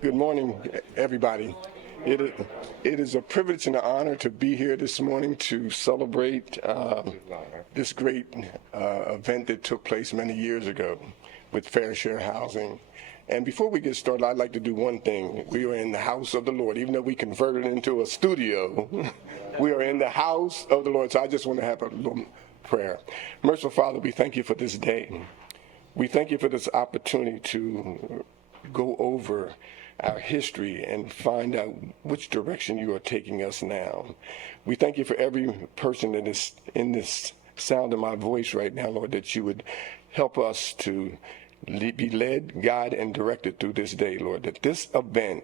Good morning, everybody. It is a privilege and an honor to be here this morning to celebrate this great event that took place many years ago with Fair Share Housing. And before we get started, I'd like to do one thing. We are in the house of the Lord. Even though we converted into a studio, we are in the house of the Lord. So I just want to have a little prayer. Merciful Father, we thank you for this day. We thank you for this opportunity to go over our history and find out which direction you are taking us now. We thank you for every person that is in this sound of my voice right now, Lord, that you would help us to be led, guided, and directed through this day, Lord, that this event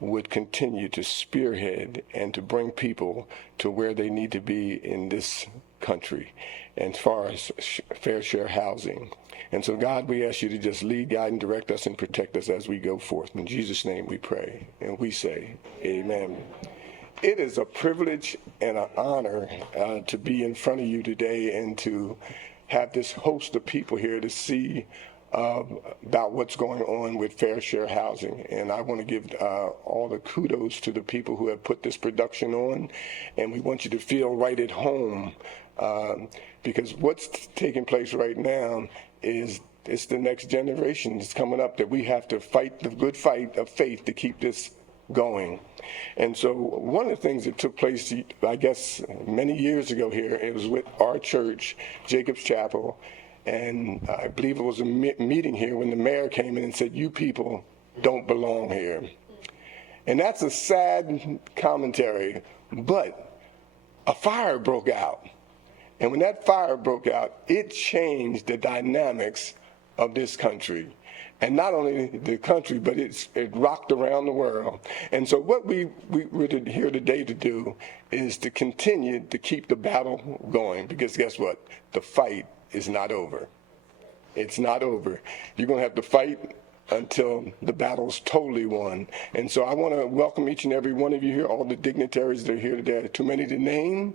would continue to spearhead and to bring people to where they need to be in this country as far as fair share housing. And so, God, we ask you to just lead, guide, and direct us and protect us as we go forth. In Jesus' name we pray, and we say, amen. It is a privilege and an honor to be in front of you today and to have this host of people here to see about what's going on with Fair Share Housing. And I want to give all the kudos to the people who have put this production on, and we want you to feel right at home because what's taking place right now is it's the next generation that's coming up that we have to fight the good fight of faith to keep this going. And so one of the things that took place, I guess, many years ago here, it was with our church, Jacob's Chapel, and I believe it was a meeting here when the mayor came in and said, you people don't belong here. And that's a sad commentary, but a fire broke out. And when that fire broke out, it changed the dynamics of this country. And not only the country, but it rocked around the world. And so what we're here today to do is to continue to keep the battle going. Because guess what? The fight is not over. It's not over. You're going to have to fight until the battle's totally won. And so I want to welcome each and every one of you here, all the dignitaries that are here today. Too many to name.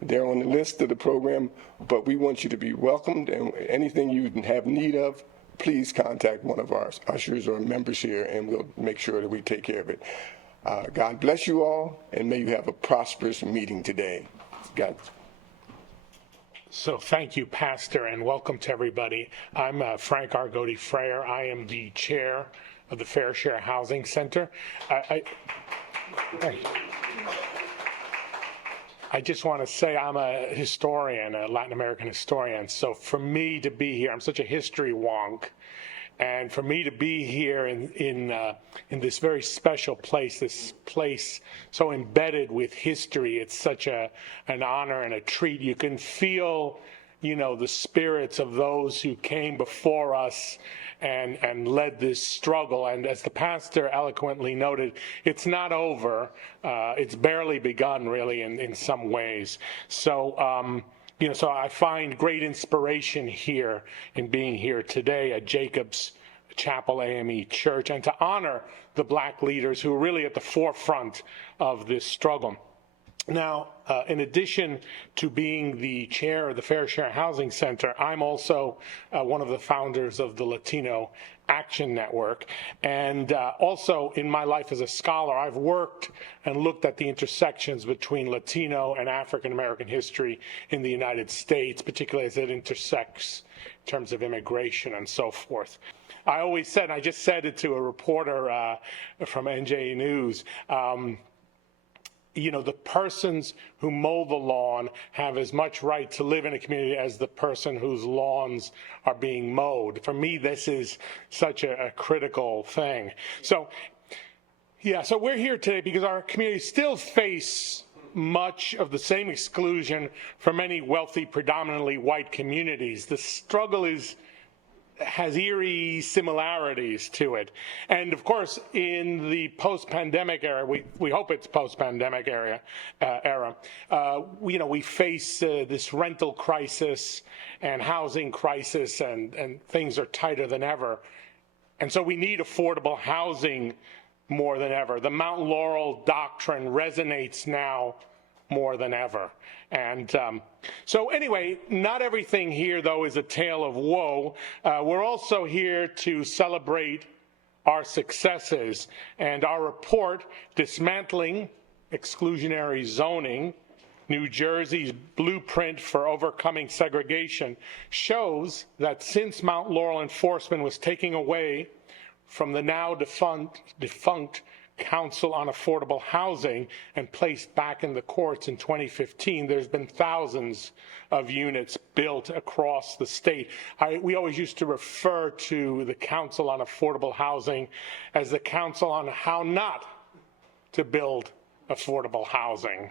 They're on the list of the program, but we want you to be welcomed, and anything you have need of, please contact one of our ushers or members here, and we'll make sure that we take care of it. God bless you all, and may you have a prosperous meeting today. God. So thank you, Pastor, and welcome to everybody. I'm Frank Argoti Freyer. I am the chair of the Fair Share Housing Center. I just want to say I'm a historian, a Latin American historian. So for me to be here, I'm such a history wonk. And for me to be here in this very special place, this place so embedded with history, it's such an honor and a treat. You can feel, the spirits of those who came before us and led this struggle. And as the pastor eloquently noted, it's not over. It's barely begun, really, in some ways. So, so I find great inspiration here in being here today at Jacob's Chapel AME Church, and to honor the black leaders who are really at the forefront of this struggle. Now, in addition to being the chair of the Fair Share Housing Center, I'm also one of the founders of the Latino Action Network. And also in my life as a scholar, I've worked and looked at the intersections between Latino and African American history in the United States, particularly as it intersects in terms of immigration and so forth. I always said, and I just said it to a reporter from NJ News, the persons who mow the lawn have as much right to live in a community as the person whose lawns are being mowed. For me, this is such a critical thing. So we're here today because our communities still face much of the same exclusion from many wealthy, predominantly white communities. The struggle has eerie similarities to it. And of course, in the post-pandemic era, we hope it's post-pandemic era, we face this rental crisis and housing crisis, and things are tighter than ever. And so we need affordable housing more than ever. The Mount Laurel doctrine resonates now more than ever. And so anyway, not everything here, though, is a tale of woe. We're also here to celebrate our successes. And our report, Dismantling Exclusionary Zoning, New Jersey's Blueprint for Overcoming Segregation, shows that since Mount Laurel enforcement was taken away from the now defunct Council on Affordable Housing and placed back in the courts in 2015, there's been thousands of units built across the state. We always used to refer to the Council on Affordable Housing as the Council on How Not to Build Affordable Housing.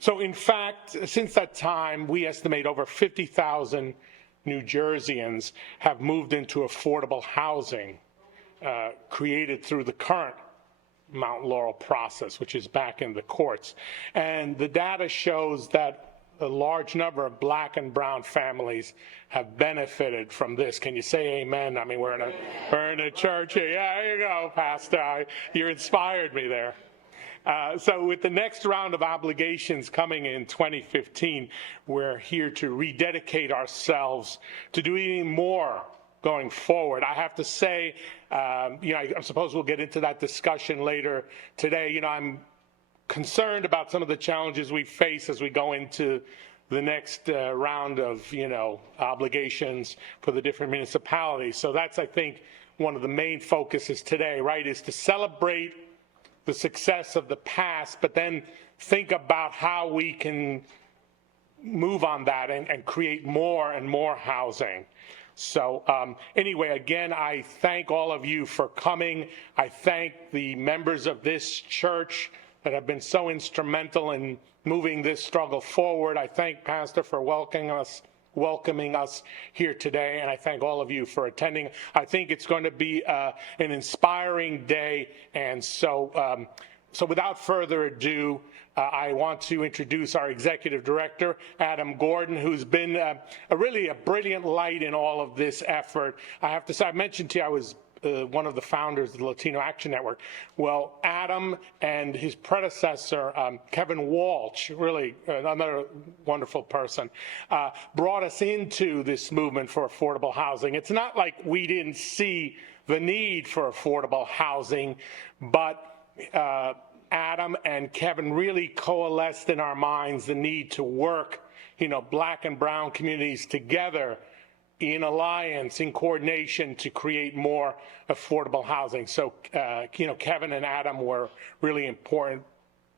So in fact, since that time, we estimate over 50,000 New Jerseyans have moved into affordable housing created through the current Mount Laurel process, which is back in the courts. And the data shows that a large number of black and brown families have benefited from this. Can you say amen? I mean, we're in a church here. Yeah, there you go, Pastor. You inspired me there. So with the next round of obligations coming in 2015, we're here to rededicate ourselves to do even more going forward. I have to say, I suppose we'll get into that discussion later today. I'm concerned about some of the challenges we face as we go into the next round of, obligations for the different municipalities. So that's, I think, one of the main focuses today, right, is to celebrate the success of the past, but then think about how we can move on that and create more and more housing. So anyway, again, I thank all of you for coming. I thank the members of this church that have been so instrumental in moving this struggle forward. I thank Pastor for welcoming us here today, and I thank all of you for attending. I think it's going to be an inspiring day, and so without further ado, I want to introduce our Executive Director, Adam Gordon, who's been really a brilliant light in all of this effort. I have to say, I mentioned to you I was one of the founders of the Latino Action Network. Well, Adam and his predecessor, Kevin Walsh, really another wonderful person, brought us into this movement for affordable housing. It's not like we didn't see the need for affordable housing, but Adam and Kevin really coalesced in our minds the need to work, black and brown communities together in alliance, in coordination to create more affordable housing. So, Kevin and Adam were really important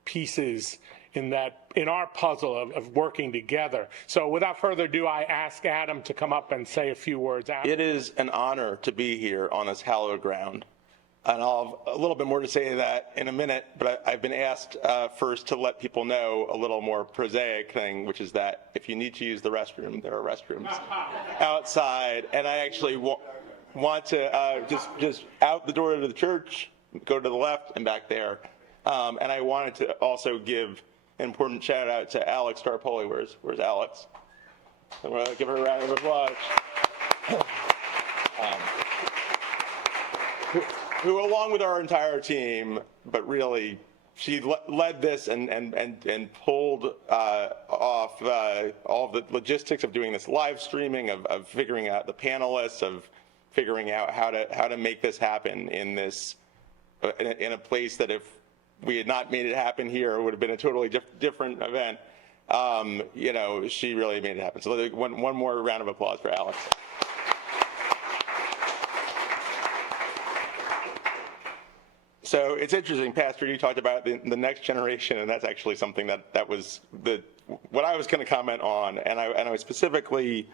pieces in our puzzle of working together. So without further ado, I ask Adam to come up and say a few words. Adam? It is an honor to be here on this hallowed ground. And I'll have a little bit more to say to that in a minute, but I've been asked first to let people know a little more prosaic thing, which is that if you need to use the restroom, there are restrooms outside. And I actually want to just out the door to the church, go to the left and back there. And I wanted to also give an important shout out to Alex Starpoli. Where's Alex? I'm going to give her a round of applause. Who, along with our entire team, but really, she led this and pulled off all of the logistics of doing this live streaming, of figuring out the panelists, of figuring out how to make this happen in a place that if we had not made it happen here, it would have been a totally different event. She really made it happen. So one more round of applause for Alex. So it's interesting, Pastor, you talked about the next generation, and that's actually something that was what I was going to comment on. And I was specifically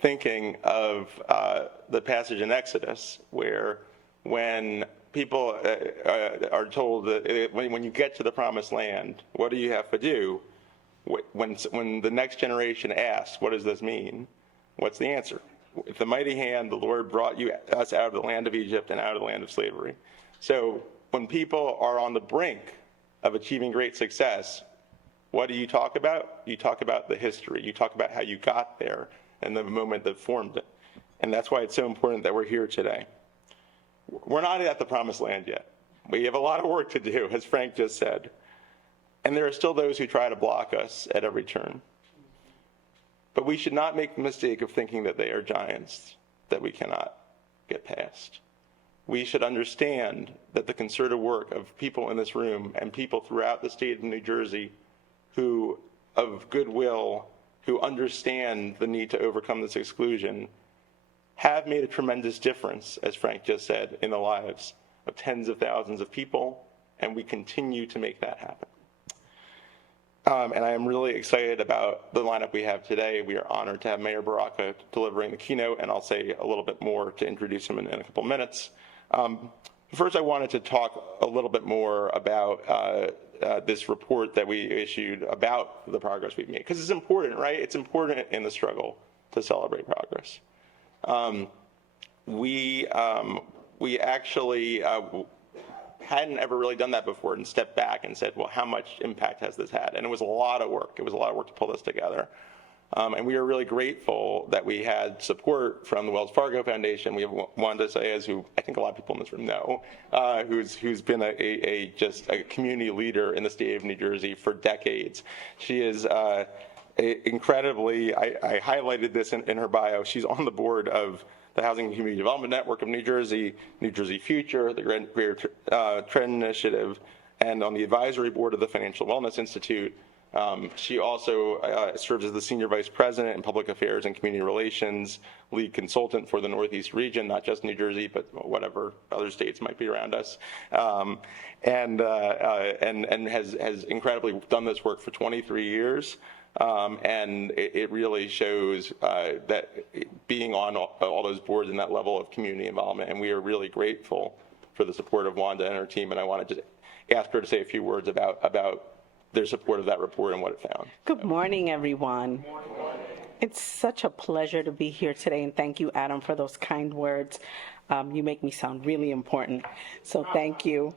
thinking of the passage in Exodus, where when people are told that when you get to the promised land, what do you have to do? When the next generation asks, what does this mean? What's the answer? With the mighty hand, the Lord brought us out of the land of Egypt and out of the land of slavery. So when people are on the brink of achieving great success, what do you talk about? You talk about the history. You talk about how you got there and the moment that formed it. And that's why it's so important that we're here today. We're not at the promised land yet. We have a lot of work to do, as Frank just said. And there are still those who try to block us at every turn. But we should not make the mistake of thinking that they are giants that we cannot get past. we should understand that the concerted work of people in this room and people throughout the state of New Jersey who, of goodwill, who understand the need to overcome this exclusion, have made a tremendous difference, as Frank just said, in the lives of tens of thousands of people, and we continue to make that happen. And I am really excited about the lineup we have today. We are honored to have Mayor Baraka delivering the keynote, and I'll say a little bit more to introduce him in a couple minutes. First, I wanted to talk a little bit more about this report that we issued about the progress we've made, because it's important, right? It's important in the struggle to celebrate progress. We actually hadn't ever really done that before and stepped back and said, well, how much impact has this had? And it was a lot of work. It was a lot of work to pull this together. And we are really grateful that we had support from the Wells Fargo Foundation. We have Wanda Saez, who I think a lot of people in this room know, who's been just a community leader in the state of New Jersey for decades. She is incredibly, I highlighted this in her bio, she's on the board of the Housing and Community Development Network of New Jersey Future, the Greater Trend Initiative, and on the advisory board of the Financial Wellness Institute. She also serves as the Senior Vice President in Public Affairs and Community Relations, lead consultant for the Northeast region, not just New Jersey, but whatever other states might be around us, and has incredibly done this work for 23 years. And it really shows that being on all those boards and that level of community involvement, and we are really grateful for the support of Wanda and her team, and I want to just ask her to say a few words about their support of that report and what it found. Good morning, everyone. Good morning. It's such a pleasure to be here today, and thank you, Adam, for those kind words. You make me sound really important, so thank you.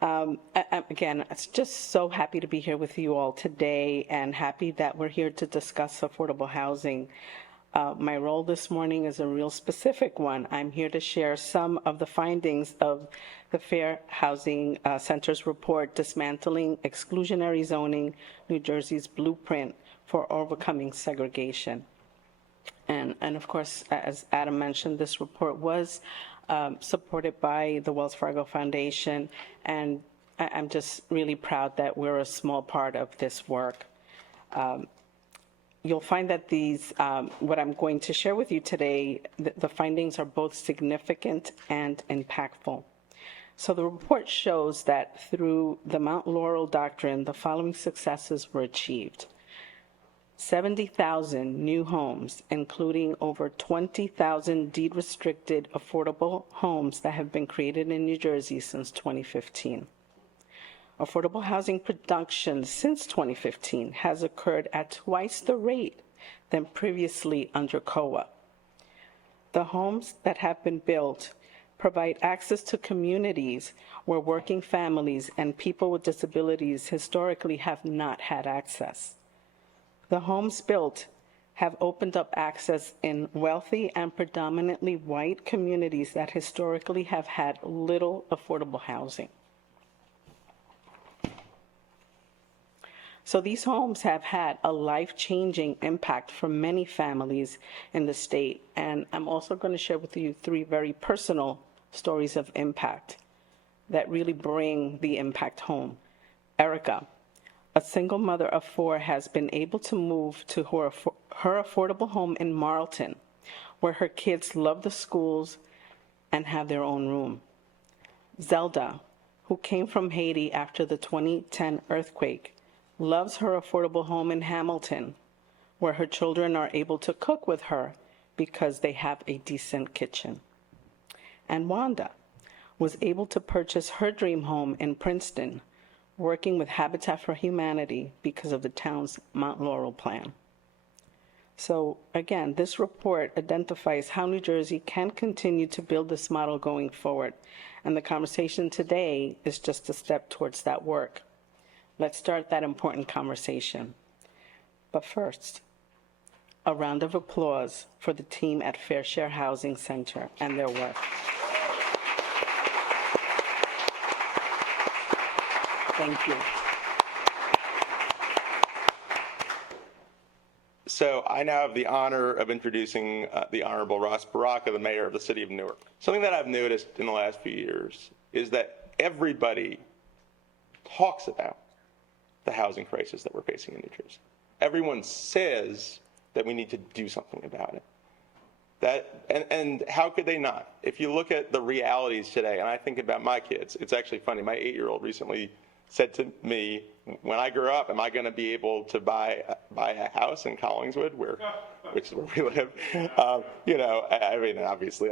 Again, it's just so happy to be here with you all today, and happy that we're here to discuss affordable housing. My role this morning is a real specific one. I'm here to share some of the findings of the Fair Housing Center's report, Dismantling Exclusionary Zoning, New Jersey's Blueprint for Overcoming Segregation. And of course, as Adam mentioned, this report was supported by the Wells Fargo Foundation, and I'm just really proud that we're a small part of this work. You'll find that these, what I'm going to share with you today, the findings are both significant and impactful. So the report shows that through the Mount Laurel Doctrine, the following successes were achieved. 70,000 new homes, including over 20,000 deed-restricted affordable homes that have been created in New Jersey since 2015. Affordable housing production since 2015 has occurred at twice the rate than previously under COA. The homes that have been built provide access to communities where working families and people with disabilities historically have not had access. The homes built have opened up access in wealthy and predominantly white communities that historically have had little affordable housing. So these homes have had a life-changing impact for many families in the state. And I'm also going to share with you 3 very personal stories of impact that really bring the impact home. Erica, a single mother of 4, has been able to move to her affordable home in Marlton, where her kids love the schools and have their own room. Zelda, who came from Haiti after the 2010 earthquake, loves her affordable home in Hamilton, where her children are able to cook with her because they have a decent kitchen. And Wanda was able to purchase her dream home in Princeton, working with Habitat for Humanity because of the town's Mount Laurel plan. So again, this report identifies how New Jersey can continue to build this model going forward. And the conversation today is just a step towards that work. Let's start that important conversation. But first, a round of applause for the team at Fair Share Housing Center and their work. Thank you. So I now have the honor of introducing the Honorable Ross Baraka, the mayor of the city of Newark. Something that I've noticed in the last few years is that everybody talks about the housing crisis that we're facing in New Jersey. Everyone says that we need to do something about it. And how could they not? If you look at the realities today, and I think about my kids, it's actually funny. My 8-year-old recently said to me, when I grow up, am I going to be able to buy a house in Collingswood, which is where we live? I mean, obviously,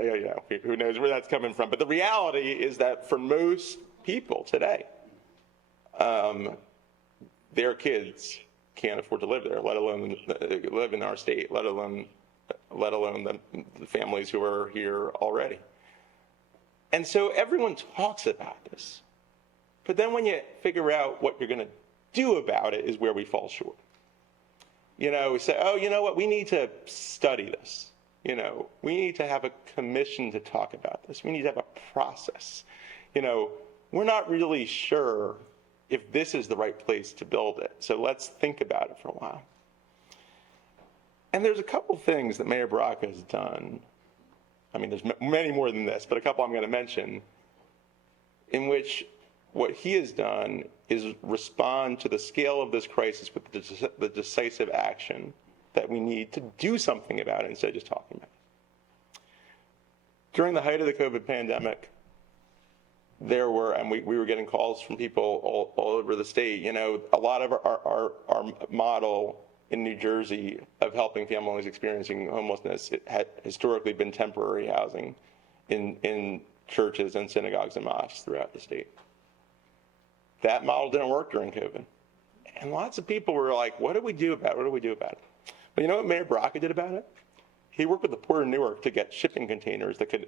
who knows where that's coming from. But the reality is that for most people today, their kids can't afford to live there, let alone live in our state, let alone the families who are here already. And so everyone talks about this. But then when you figure out what you're going to do about it is where we fall short. We say, oh, you know what, we need to study this. We need to have a commission to talk about this. We need to have a process. We're not really sure if this is the right place to build it. So let's think about it for a while. And there's a couple things that Mayor Baraka has done. I mean, there's many more than this, but a couple I'm going to mention, in which what he has done is respond to the scale of this crisis with the decisive action that we need to do something about it instead of just talking about it. During the height of the COVID pandemic, there were, and we were getting calls from people all over the state, a lot of our model in New Jersey of helping families experiencing homelessness, it had historically been temporary housing in churches and synagogues and mosques throughout the state. That model didn't work during COVID. And lots of people were like, what do we do about it? What do we do about it? But you know what Mayor Baraka did about it? He worked with the Port of Newark to get shipping containers that could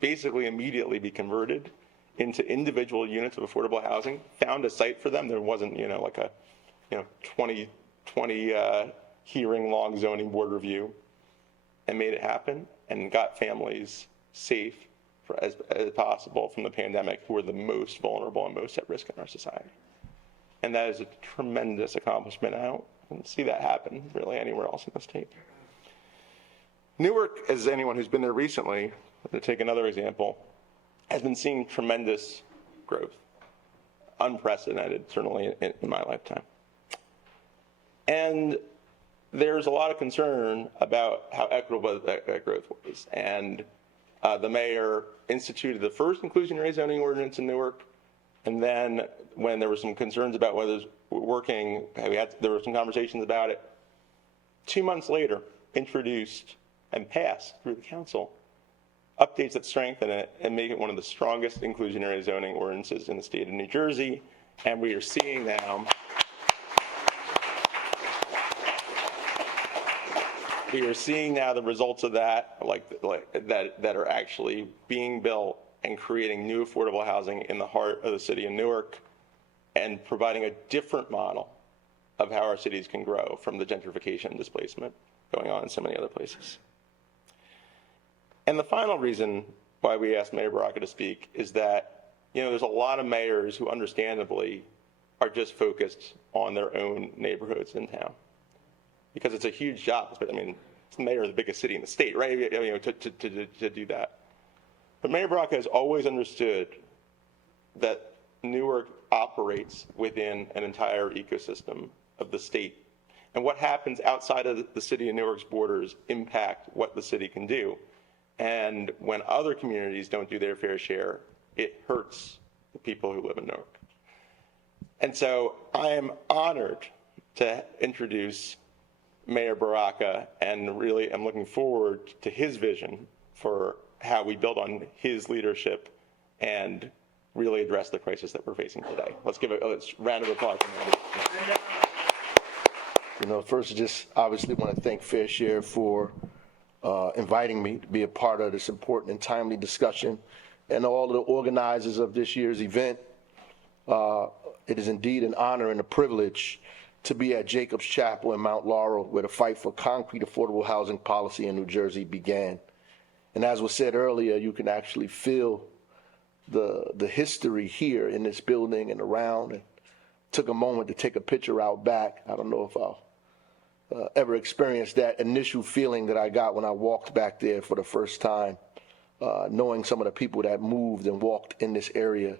basically immediately be converted into individual units of affordable housing, found a site for them. There wasn't, like a 20 hearing long zoning board review, and made it happen and got families safe as possible from the pandemic, who are the most vulnerable and most at risk in our society. And that is a tremendous accomplishment. I don't see that happen really anywhere else in the state. Newark, as anyone who's been there recently, to take another example, has been seeing tremendous growth, unprecedented, certainly in my lifetime. And there's a lot of concern about how equitable that growth was. And the mayor instituted the first inclusionary zoning ordinance in Newark. And then when there were some concerns about whether it was working, there were some conversations about it. 2 months later, introduced and passed through the council updates that strengthen it and make it one of the strongest inclusionary zoning ordinances in the state of New Jersey. And we are seeing now the results of that, that are actually being built and creating new affordable housing in the heart of the city of Newark, and providing a different model of how our cities can grow from the gentrification and displacement going on in so many other places. And the final reason why we asked Mayor Baraka to speak is that, there's a lot of mayors who understandably are just focused on their own neighborhoods in town, because it's a huge job. But it's the mayor of the biggest city in the state, right? To do that. But Mayor Baraka has always understood that Newark operates within an entire ecosystem of the state. And what happens outside of the city of Newark's borders impact what the city can do. And when other communities don't do their fair share, it hurts the people who live in Newark. And so I am honored to introduce Mayor Baraka, and really I'm looking forward to his vision for how we build on his leadership and really address the crisis that we're facing today. Let's give a round of applause. First, I just obviously want to thank Fair Share for inviting me to be a part of this important and timely discussion, and all of the organizers of this year's event. It is indeed an honor and a privilege to be at Jacobs Chapel in Mount Laurel, where the fight for concrete affordable housing policy in New Jersey began. And as was said earlier, you can actually feel the history here in this building and around. And took a moment to take a picture out back. I don't know if I'll ever experienced that initial feeling that I got when I walked back there for the first time, knowing some of the people that moved and walked in this area.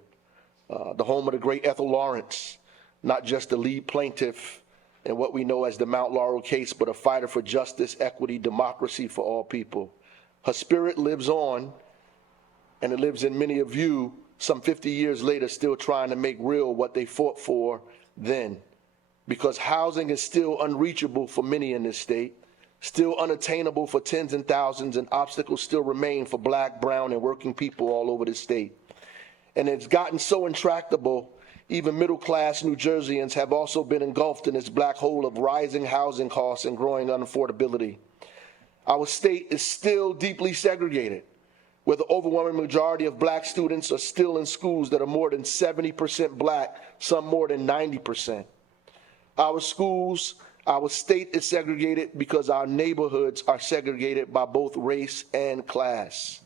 The home of the great Ethel Lawrence, not just the lead plaintiff in what we know as the Mount Laurel case, but a fighter for justice, equity, democracy for all people. Her spirit lives on, and it lives in many of you some 50 years later, still trying to make real what they fought for then. Because housing is still unreachable for many in this state, still unattainable for tens and thousands, and obstacles still remain for black, brown, and working people all over the state. And it's gotten so intractable, even middle-class New Jerseyans have also been engulfed in this black hole of rising housing costs and growing unaffordability. Our state is still deeply segregated, where the overwhelming majority of black students are still in schools that are more than 70% black, some more than 90%. Our schools, our state is segregated because our neighborhoods are segregated by both race and class.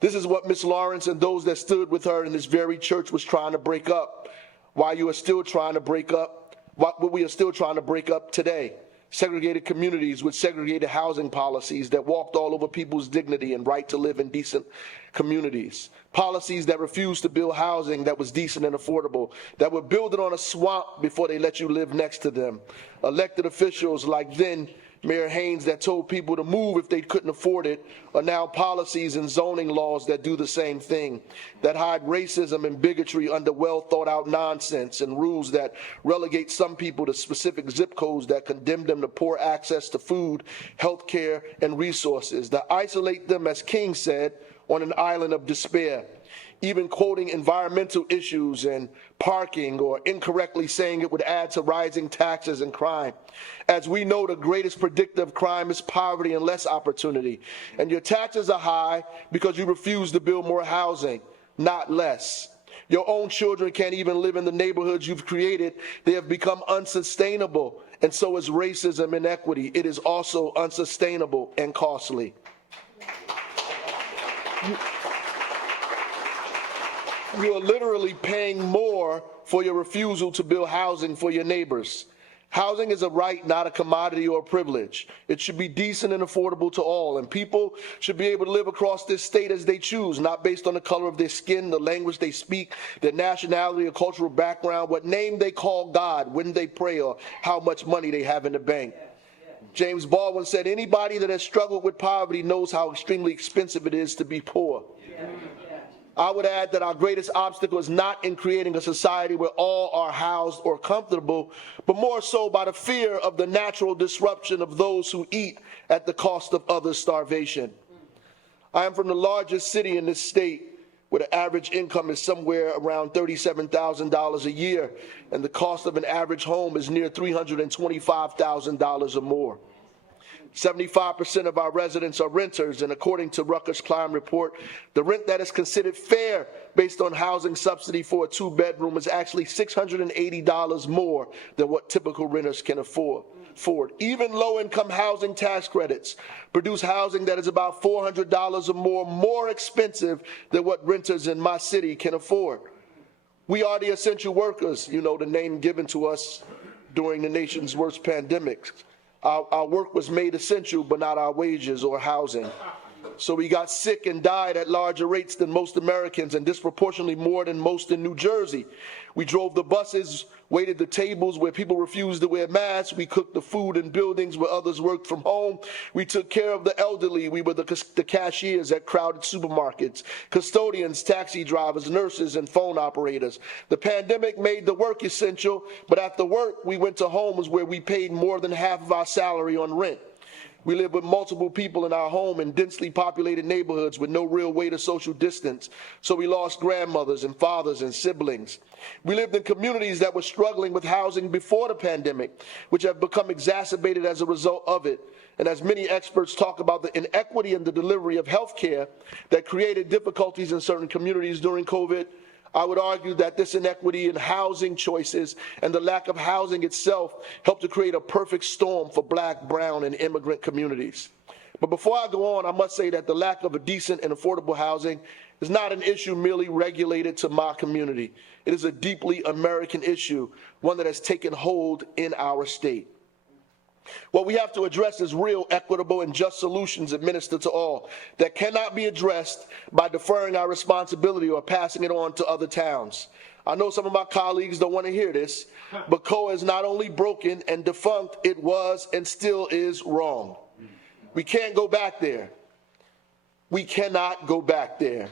This is what Ms. Lawrence and those that stood with her in this very church was trying to break up, while you are still trying to break up, what we are still trying to break up today. Segregated communities with segregated housing policies that walked all over people's dignity and right to live in decent communities. Policies that refused to build housing that was decent and affordable, that would build it on a swamp before they let you live next to them. Elected officials like then Mayor Haynes that told people to move if they couldn't afford it are now policies and zoning laws that do the same thing, that hide racism and bigotry under well-thought-out nonsense and rules that relegate some people to specific zip codes that condemn them to poor access to food, health care, and resources, that isolate them, as King said, on an island of despair, even quoting environmental issues and parking or incorrectly saying it would add to rising taxes and crime. As we know, the greatest predictor of crime is poverty and less opportunity. And your taxes are high because you refuse to build more housing, not less. Your own children can't even live in the neighborhoods you've created. They have become unsustainable, and so is racism and inequity. It is also unsustainable and costly. You are literally paying more for your refusal to build housing for your neighbors. Housing is a right, not a commodity or a privilege. It should be decent and affordable to all, and people should be able to live across this state as they choose, not based on the color of their skin, the language they speak, their nationality or cultural background, what name they call God, when they pray, or how much money they have in the bank. James Baldwin said, anybody that has struggled with poverty knows how extremely expensive it is to be poor. I would add that our greatest obstacle is not in creating a society where all are housed or comfortable, but more so by the fear of the natural disruption of those who eat at the cost of others' starvation. I am from the largest city in this state, where the average income is somewhere around $37,000 a year, and the cost of an average home is near $325,000 or more. 75% of our residents are renters, and according to Rutgers Climate Report, the rent that is considered fair based on housing subsidy for a two-bedroom is actually $680 more than what typical renters can afford. Even low-income housing tax credits produce housing that is about $400 or more expensive than what renters in my city can afford. We are the essential workers, you know, the name given to us during the nation's worst pandemics. Our work was made essential, but not our wages or housing. So we got sick and died at larger rates than most Americans, and disproportionately more than most in New Jersey. We drove the buses, waited the tables where people refused to wear masks. We cooked the food in buildings where others worked from home. We took care of the elderly. We were the cashiers at crowded supermarkets, custodians, taxi drivers, nurses, and phone operators. The pandemic made the work essential, but after work, we went to homes where we paid more than half of our salary on rent. We live with multiple people in our home in densely populated neighborhoods with no real way to social distance, so we lost grandmothers and fathers and siblings. We lived in communities that were struggling with housing before the pandemic, which have become exacerbated as a result of it. And as many experts talk about the inequity in the delivery of health care that created difficulties in certain communities during COVID, I would argue that this inequity in housing choices and the lack of housing itself helped to create a perfect storm for black, brown, and immigrant communities. But before I go on, I must say that the lack of a decent and affordable housing is not an issue merely regulated to my community. It is a deeply American issue, one that has taken hold in our state. What we have to address is real, equitable, and just solutions administered to all that cannot be addressed by deferring our responsibility or passing it on to other towns. I know some of my colleagues don't want to hear this, but COA is not only broken and defunct, it was and still is wrong. We can't go back there. We cannot go back there.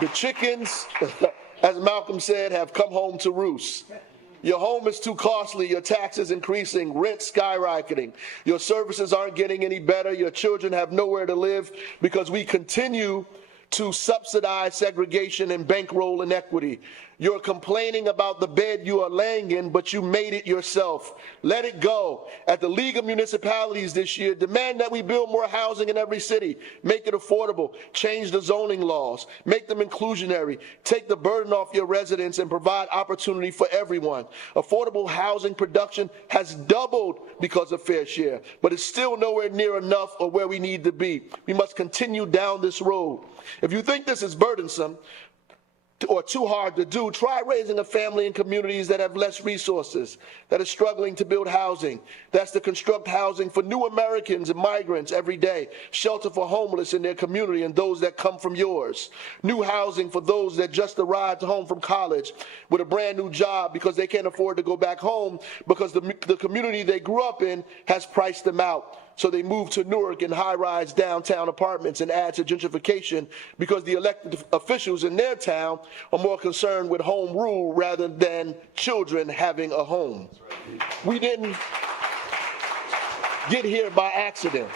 The chickens, as Malcolm said, have come home to roost. Your home is too costly, your taxes increasing, rent skyrocketing. Your services aren't getting any better. Your children have nowhere to live because we continue to subsidize segregation and bankroll inequity. You're complaining about the bed you are laying in, but you made it yourself. Let it go. At the League of Municipalities this year, demand that we build more housing in every city. Make it affordable. Change the zoning laws. Make them inclusionary. Take the burden off your residents and provide opportunity for everyone. Affordable housing production has doubled because of Fair Share, but it's still nowhere near enough or where we need to be. We must continue down this road. If you think this is burdensome, or too hard to do, try raising a family in communities that have less resources, that are struggling to build housing. That's to construct housing for new Americans and migrants every day, shelter for homeless in their community and those that come from yours, new housing for those that just arrived home from college with a brand new job because they can't afford to go back home because the community they grew up in has priced them out. So they move to Newark in high-rise downtown apartments and add to gentrification because the elected officials in their town are more concerned with home rule rather than children having a home. We didn't get here by accident.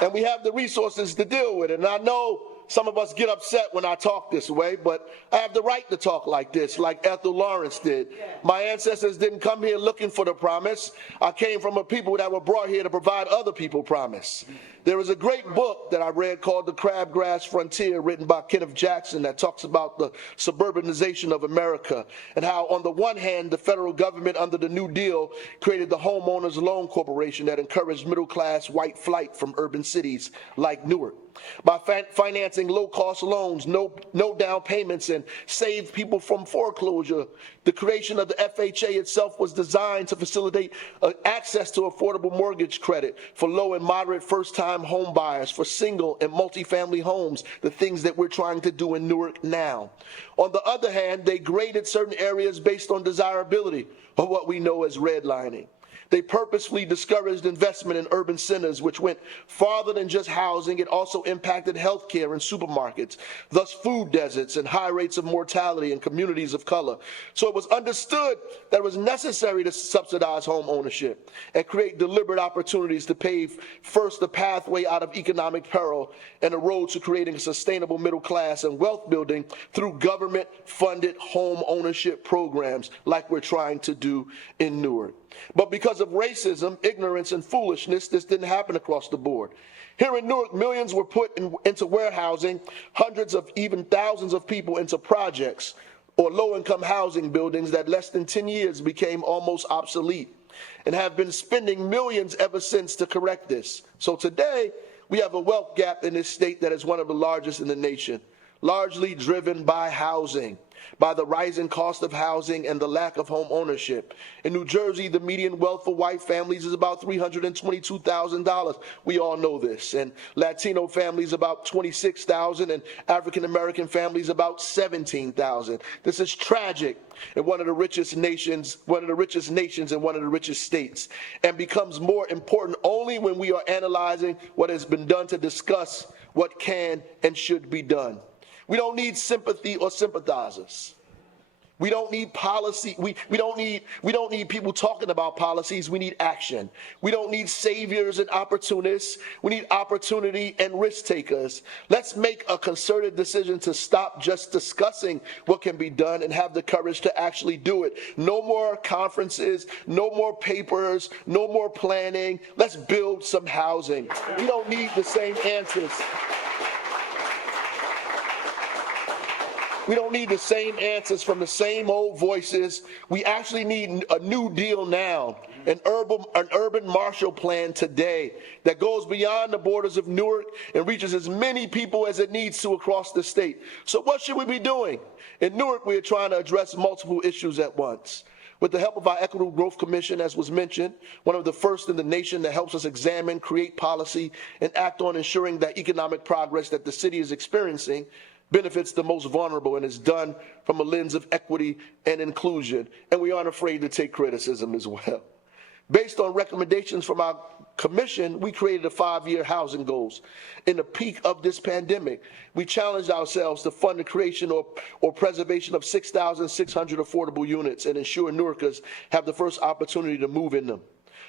And we have the resources to deal with it. And I know some of us get upset when I talk this way, but I have the right to talk like this, like Ethel Lawrence did. My ancestors didn't come here looking for the promise. I came from a people that were brought here to provide other people promise. There is a great book that I read called The Crabgrass Frontier, written by Kenneth Jackson, that talks about the suburbanization of America and how, on the one hand, the federal government under the New Deal created the Homeowners Loan Corporation that encouraged middle-class white flight from urban cities like Newark. By financing low-cost loans, no down payments, and saved people from foreclosure. The creation of the FHA itself was designed to facilitate access to affordable mortgage credit for low and moderate first-time home buyers, for single and multifamily homes, the things that we're trying to do in Newark now. On the other hand, they graded certain areas based on desirability, or what we know as redlining. They purposefully discouraged investment in urban centers, which went farther than just housing. It also impacted healthcare and supermarkets, thus food deserts and high rates of mortality in communities of color. So it was understood that it was necessary to subsidize home ownership and create deliberate opportunities to pave first the pathway out of economic peril and a road to creating a sustainable middle class and wealth building through government-funded home ownership programs like we're trying to do in Newark. But because of racism, ignorance, and foolishness, this didn't happen across the board. Here in Newark, millions were put into warehousing, hundreds of even thousands of people into projects or low-income housing buildings that less than 10 years became almost obsolete and have been spending millions ever since to correct this. So today, we have a wealth gap in this state that is one of the largest in the nation, largely driven by housing, by the rising cost of housing and the lack of home ownership. In New Jersey, the median wealth for white families is about $322,000. We all know this. And Latino families about $26,000, and African-American families about $17,000. This is tragic in one of the richest nations and one of the richest states, and becomes more important only when we are analyzing what has been done to discuss what can and should be done. We don't need sympathy or sympathizers. We don't need policy. We don't need people talking about policies. We need action. We don't need saviors and opportunists. We need opportunity and risk takers. Let's make a concerted decision to stop just discussing what can be done and have the courage to actually do it. No more conferences, no more papers, no more planning. Let's build some housing. We don't need the same answers. We don't need the same answers from the same old voices. We actually need a new deal now, an urban Marshall Plan today that goes beyond the borders of Newark and reaches as many people as it needs to across the state. So what should we be doing? In Newark, we are trying to address multiple issues at once. With the help of our Equitable Growth Commission, as was mentioned, one of the first in the nation that helps us examine, create policy, and act on ensuring that economic progress that the city is experiencing benefits the most vulnerable and is done from a lens of equity and inclusion. And we aren't afraid to take criticism as well. Based on recommendations from our commission, we created a 5-year housing goals. In the peak of this pandemic, we challenged ourselves to fund the creation or preservation of 6,600 affordable units and ensure Newarkers have the first opportunity to move in them.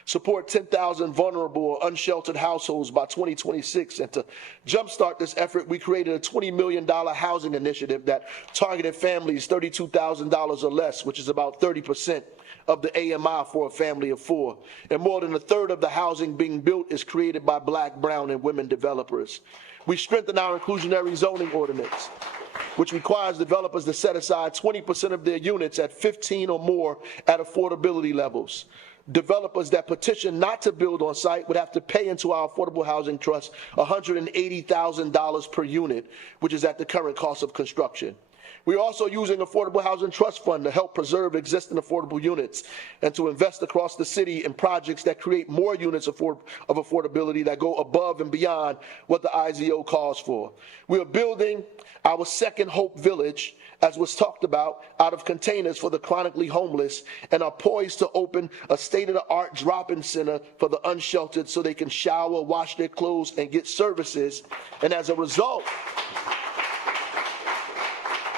Support 10,000 vulnerable or unsheltered households by 2026. And to jumpstart this effort, we created a $20 million housing initiative that targeted families $32,000 or less, which is about 30% of the AMI for a family of 4. And more than a third of the housing being built is created by Black, brown, and women developers. We strengthened our inclusionary zoning ordinance, which requires developers to set aside 20% of their units at 15 or more at affordability levels. Developers that petition not to build on site would have to pay into our Affordable Housing Trust $180,000 per unit, which is at the current cost of construction. We're also using Affordable Housing Trust Fund to help preserve existing affordable units and to invest across the city in projects that create more units of affordability that go above and beyond what the IZO calls for. We are building our second Hope Village, as was talked about, out of containers for the chronically homeless, and are poised to open a state-of-the-art drop-in center for the unsheltered so they can shower, wash their clothes, and get services. And as a result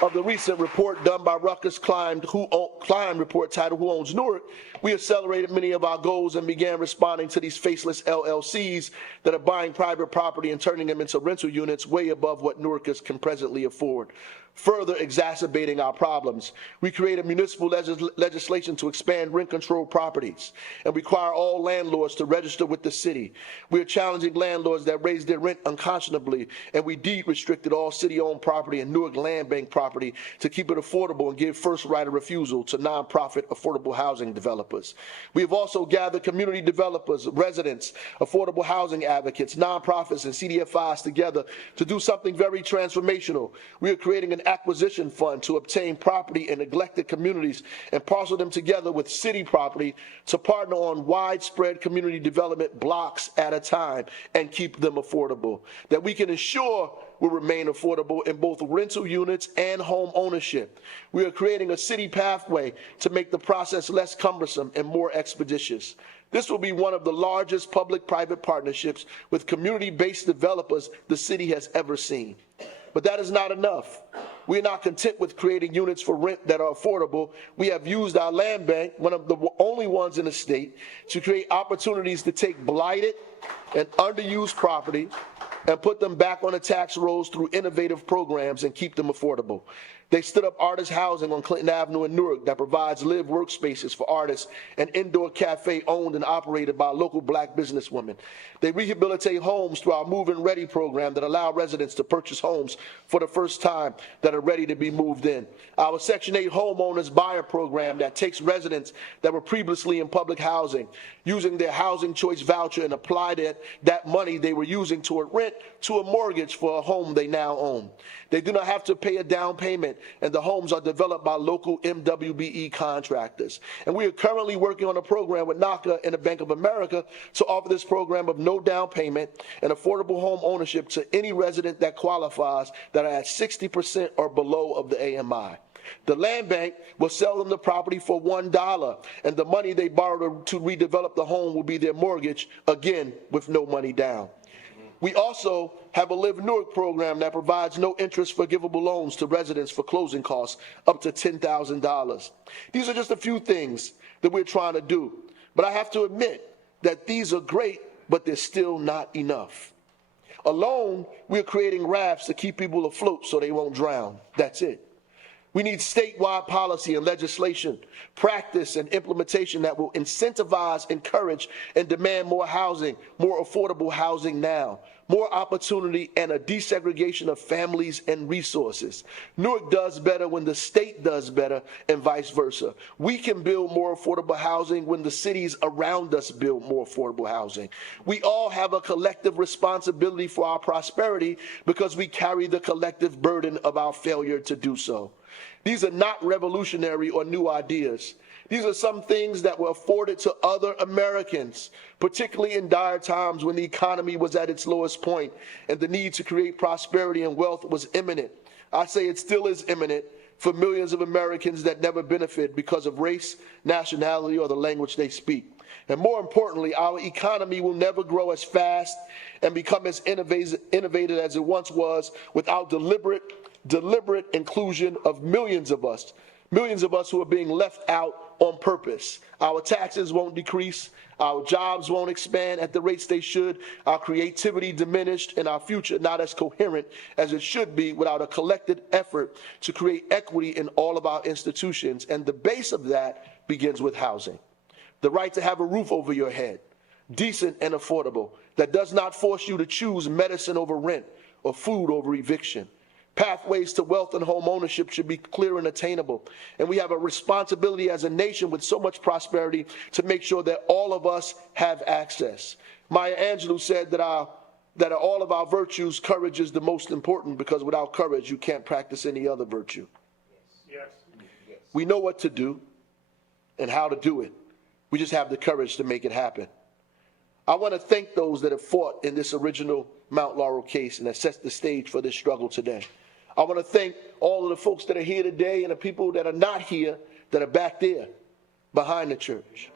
of the recent report done by Ruckus Klein report titled Who Owns Newark, we accelerated many of our goals and began responding to these faceless LLCs that are buying private property and turning them into rental units way above what Newarkers can presently afford, further exacerbating our problems. We created municipal legislation to expand rent-controlled properties and require all landlords to register with the city. We are challenging landlords that raise their rent unconscionably, and we deed-restricted all city-owned property and Newark Land Bank property to keep it affordable and give first right of refusal to nonprofit affordable housing developers. We have also gathered community developers, residents, affordable housing advocates, nonprofits, and CDFIs together to do something very transformational. We are creating an acquisition fund to obtain property in neglected communities and parcel them together with city property to partner on widespread community development blocks at a time and keep them affordable, that we can ensure will remain affordable in both rental units and home ownership. We are creating a city pathway to make the process less cumbersome and more expeditious. This will be one of the largest public-private partnerships with community-based developers the city has ever seen. But that is not enough. We're not content with creating units for rent that are affordable. We have used our land bank, one of the only ones in the state, to create opportunities to take blighted and underused property and put them back on the tax rolls through innovative programs and keep them affordable. They stood up artist housing on Clinton Avenue in Newark that provides live workspaces for artists, an indoor cafe owned and operated by a local Black businesswoman. They rehabilitate homes through our Move In Ready program that allow residents to purchase homes for the first time that are ready to be moved in. Our Section 8 homeowners buyer program that takes residents that were previously in public housing, using their housing choice voucher, and apply that money they were using toward rent to a mortgage for a home they now own. They do not have to pay a down payment, and the homes are developed by local MWBE contractors. And we are currently working on a program with NACA and the Bank of America to offer this program of no down payment and affordable home ownership to any resident that qualifies that are at 60% or below of the AMI. The land bank will sell them the property for $1, and the money they borrow to redevelop the home will be their mortgage, again, with no money down. We also have a Live Newark program that provides no interest forgivable loans to residents for closing costs up to $10,000. These are just a few things that we're trying to do. But I have to admit that these are great, but they're still not enough. Alone, we're creating rafts to keep people afloat so they won't drown. That's it. We need statewide policy and legislation, practice and implementation that will incentivize, encourage, and demand more housing, more affordable housing now, more opportunity, and a desegregation of families and resources. Newark does better when the state does better, and vice versa. We can build more affordable housing when the cities around us build more affordable housing. We all have a collective responsibility for our prosperity because we carry the collective burden of our failure to do so. These are not revolutionary or new ideas. These are some things that were afforded to other Americans, particularly in dire times when the economy was at its lowest point and the need to create prosperity and wealth was imminent. I say it still is imminent for millions of Americans that never benefit because of race, nationality, or the language they speak. And more importantly, our economy will never grow as fast and become as innovative as it once was without deliberate inclusion of millions of us who are being left out on purpose. Our taxes won't decrease, our jobs won't expand at the rates they should, our creativity diminished, and our future not as coherent as it should be without a collected effort to create equity in all of our institutions. And the base of that begins with housing. The right to have a roof over your head, decent and affordable, that does not force you to choose medicine over rent or food over eviction. Pathways to wealth and home ownership should be clear and attainable. And we have a responsibility as a nation with so much prosperity to make sure that all of us have access. Maya Angelou said that all of our virtues, courage is the most important, because without courage, you can't practice any other virtue. Yes. We know what to do and how to do it. We just have the courage to make it happen. I want to thank those that have fought in this original Mount Laurel case and that sets the stage for this struggle today. I want to thank all of the folks that are here today and the people that are not here that are back there behind the church,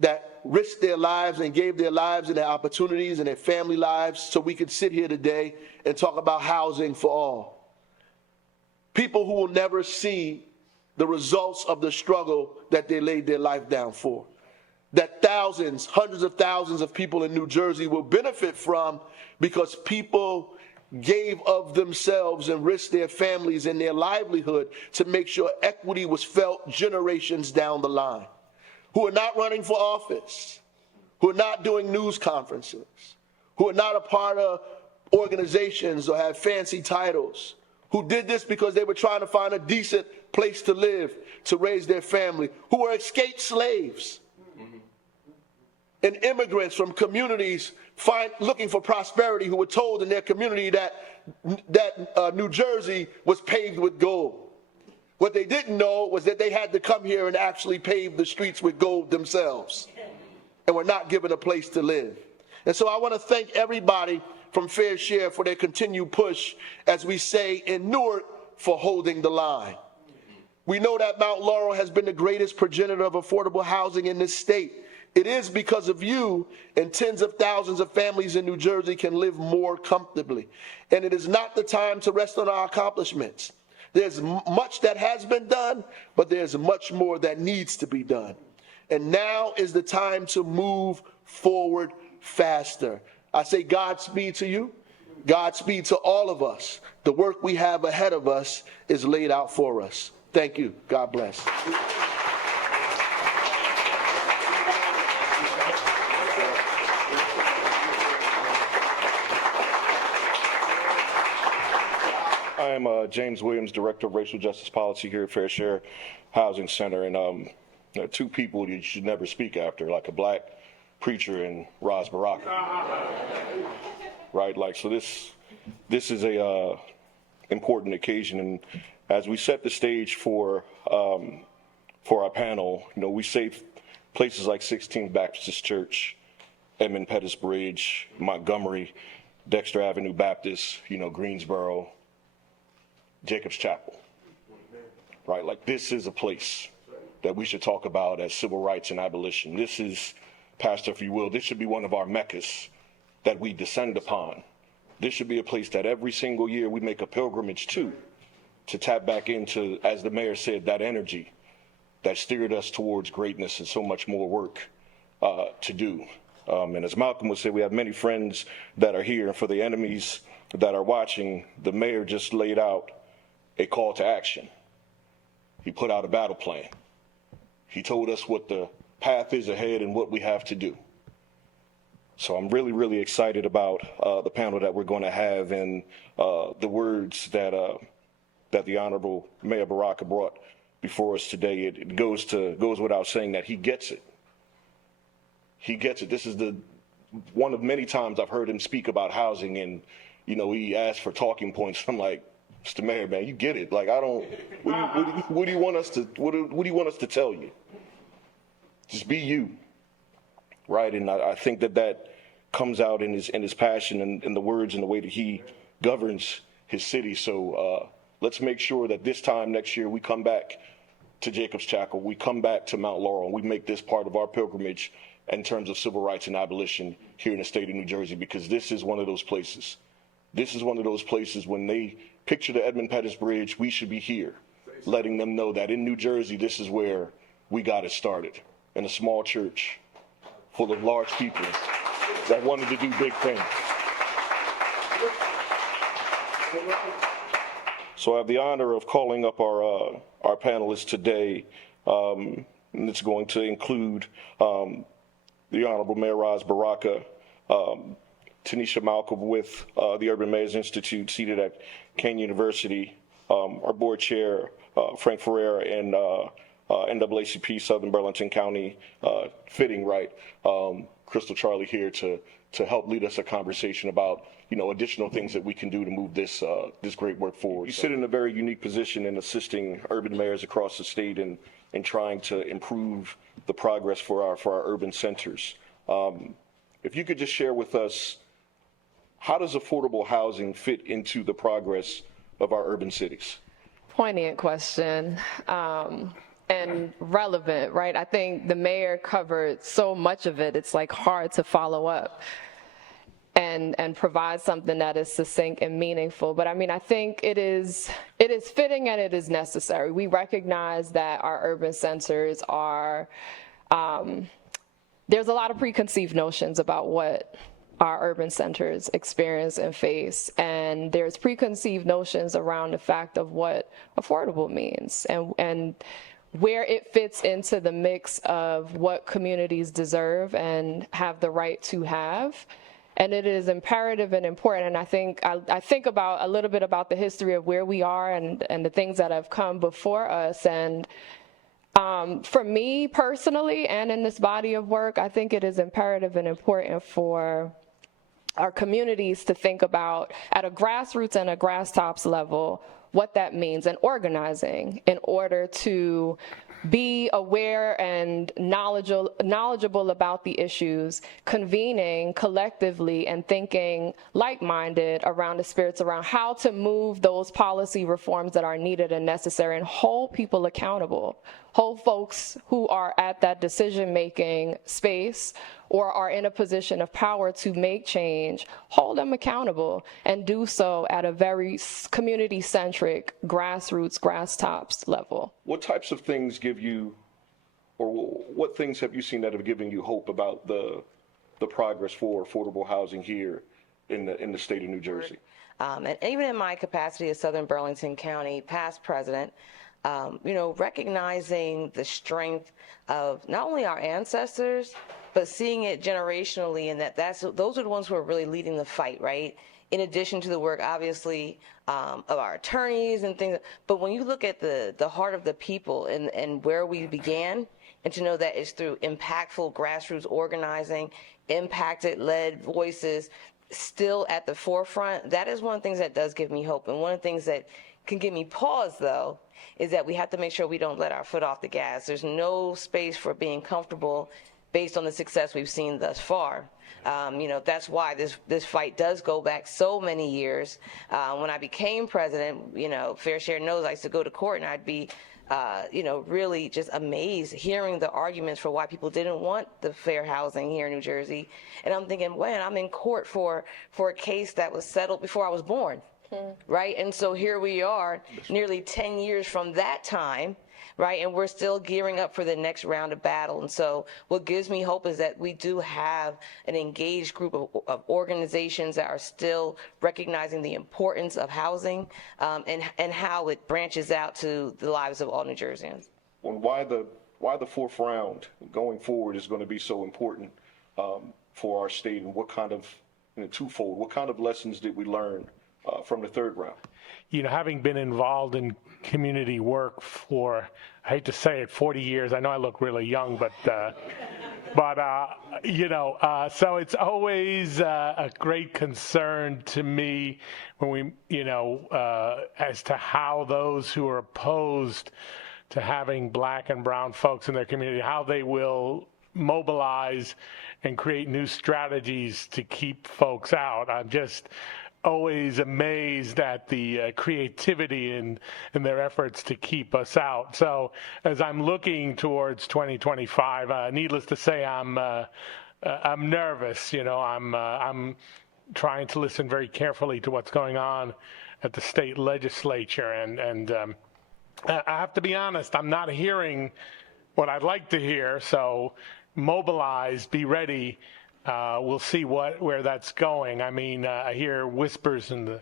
that risked their lives and gave their lives and their opportunities and their family lives so we could sit here today and talk about housing for all. People who will never see the results of the struggle that they laid their life down for, that thousands, hundreds of thousands of people in New Jersey will benefit from because people gave of themselves and risked their families and their livelihood to make sure equity was felt generations down the line, who are not running for office, who are not doing news conferences, who are not a part of organizations or have fancy titles, who did this because they were trying to find a decent place to live, to raise their family, who were escaped slaves and immigrants from communities looking for prosperity, who were told in their community that New Jersey was paved with gold. What they didn't know was that they had to come here and actually pave the streets with gold themselves, and were not given a place to live. And so I want to thank everybody from Fair Share for their continued push, as we say in Newark, for holding the line. We know that Mount Laurel has been the greatest progenitor of affordable housing in this state. It is because of you, and tens of thousands of families in New Jersey can live more comfortably. And it is not the time to rest on our accomplishments. There's much that has been done, but there's much more that needs to be done. And now is the time to move forward faster. I say Godspeed to you, Godspeed to all of us. The work we have ahead of us is laid out for us. Thank you. God bless. I am James Williams, Director of Racial Justice Policy here at Fair Share Housing Center. And there are two people you should never speak after, like a black preacher and Ras Baraka. Right? Like, so this is a important occasion. And as we set the stage for our panel, we say places like 16th Baptist Church, Edmund Pettus Bridge, Montgomery, Dexter Avenue Baptist, Greensboro, Jacobs Chapel, right? Like, this is a place that we should talk about as civil rights and abolition. This is, Pastor, if you will, this should be one of our meccas that we descend upon. This should be a place that every single year we make a pilgrimage to tap back into, as the mayor said, that energy that steered us towards greatness and so much more work to do. And as Malcolm would say, we have many friends that are here, and for the enemies that are watching, the mayor just laid out a call to action. He put out a battle plan. He told us what the path is ahead and what we have to do. So I'm really, really excited about the panel that we're going to have and the words that the Honorable Mayor Baraka brought before us today. It goes without saying that he gets it. He gets it. This is one of many times I've heard him speak about housing, and he asked for talking points. I'm like, Mr. Mayor, man, you get it. Like, I don't. What do you want us to? What do you want us to tell you? Just be you. Right, and I think that comes out in his passion and in the words and the way that he governs his city. So let's make sure that this time next year we come back to Jacobs Chapel, we come back to Mount Laurel, and we make this part of our pilgrimage in terms of civil rights and abolition here in the state of New Jersey, because this is one of those places. This is one of those places when they picture the Edmund Pettus Bridge, we should be here, letting them know that in New Jersey, this is where we got it started, in a small church full of large people that wanted to do big things. So I have the honor of calling up our panelists today, and it's going to include the Honorable Mayor Ras Baraka, Tanisha Malcolm with the Urban Mayors Institute, seated at Kean University, our board chair, Frank Ferreira, and NAACP Southern Burlington County, fitting, right? Crystal Charlie here to help lead us a conversation about, additional things that we can do to move this great work forward. You sit in a very unique position in assisting urban mayors across the state and trying to improve the progress for our urban centers. If you could just share with us, how does affordable housing fit into the progress of our urban cities? Poignant question. And relevant, right? I think the mayor covered so much of it, it's like hard to follow up and provide something that is succinct and meaningful. But I mean, I think it is fitting and it is necessary. We recognize that our urban centers are, there's a lot of preconceived notions about what our urban centers experience and face. And there's preconceived notions around the fact of what affordable means and where it fits into the mix of what communities deserve and have the right to have. And it is imperative and important. And I think about a little bit about the history of where we are and the things that have come before us. And for me personally, and in this body of work, I think it is imperative and important for our communities to think about at a grassroots and a grass tops level what that means, and organizing in order to be aware and knowledgeable about the issues, convening collectively and thinking like-minded around the spirits around how to move those policy reforms that are needed and necessary, and hold people accountable, hold folks who are at that decision-making space or are in a position of power to make change, hold them accountable, and do so at a very community-centric, grassroots, grass tops level. What types of things give you, or what things have you seen that have given you hope about the progress for affordable housing here in the state of New Jersey? And even in my capacity as Southern Burlington County past president, recognizing the strength of not only our ancestors, but seeing it generationally, and those are the ones who are really leading the fight, right? In addition to the work, obviously, of our attorneys and things. But when you look at the heart of the people and where we began, and to know that it's through impactful grassroots organizing, impacted-led voices still at the forefront, that is one of the things that does give me hope. And one of the things that can give me pause, though, is that we have to make sure we don't let our foot off the gas. There's no space for being comfortable based on the success we've seen thus far. That's why this fight does go back so many years. When I became president, Fair Share knows I used to go to court and I'd be, really just amazed hearing the arguments for why people didn't want the fair housing here in New Jersey. And I'm thinking, man, I'm in court for a case that was settled before I was born, right? And so here we are, nearly 10 years from that time, right? And we're still gearing up for the next round of battle. And so what gives me hope is that we do have an engaged group of organizations that are still recognizing the importance of housing and how it branches out to the lives of all New Jerseyans. Well, why the fourth round going forward is going to be so important. for our state, and what kind of, twofold, what kind of lessons did we learn from the third round? You know, having been involved in community work for, I hate to say it, 40 years. I know I look really young, but so it's always a great concern to me when we, as to how those who are opposed to having black and brown folks in their community, how they will mobilize and create new strategies to keep folks out. I'm just always amazed at the creativity in their efforts to keep us out. So as I'm looking towards 2025, needless to say, I'm nervous. I'm trying to listen very carefully to what's going on at the state legislature, and I have to be honest, I'm not hearing what I'd like to hear. So mobilize, be ready. We'll see where that's going. I mean, I hear whispers in the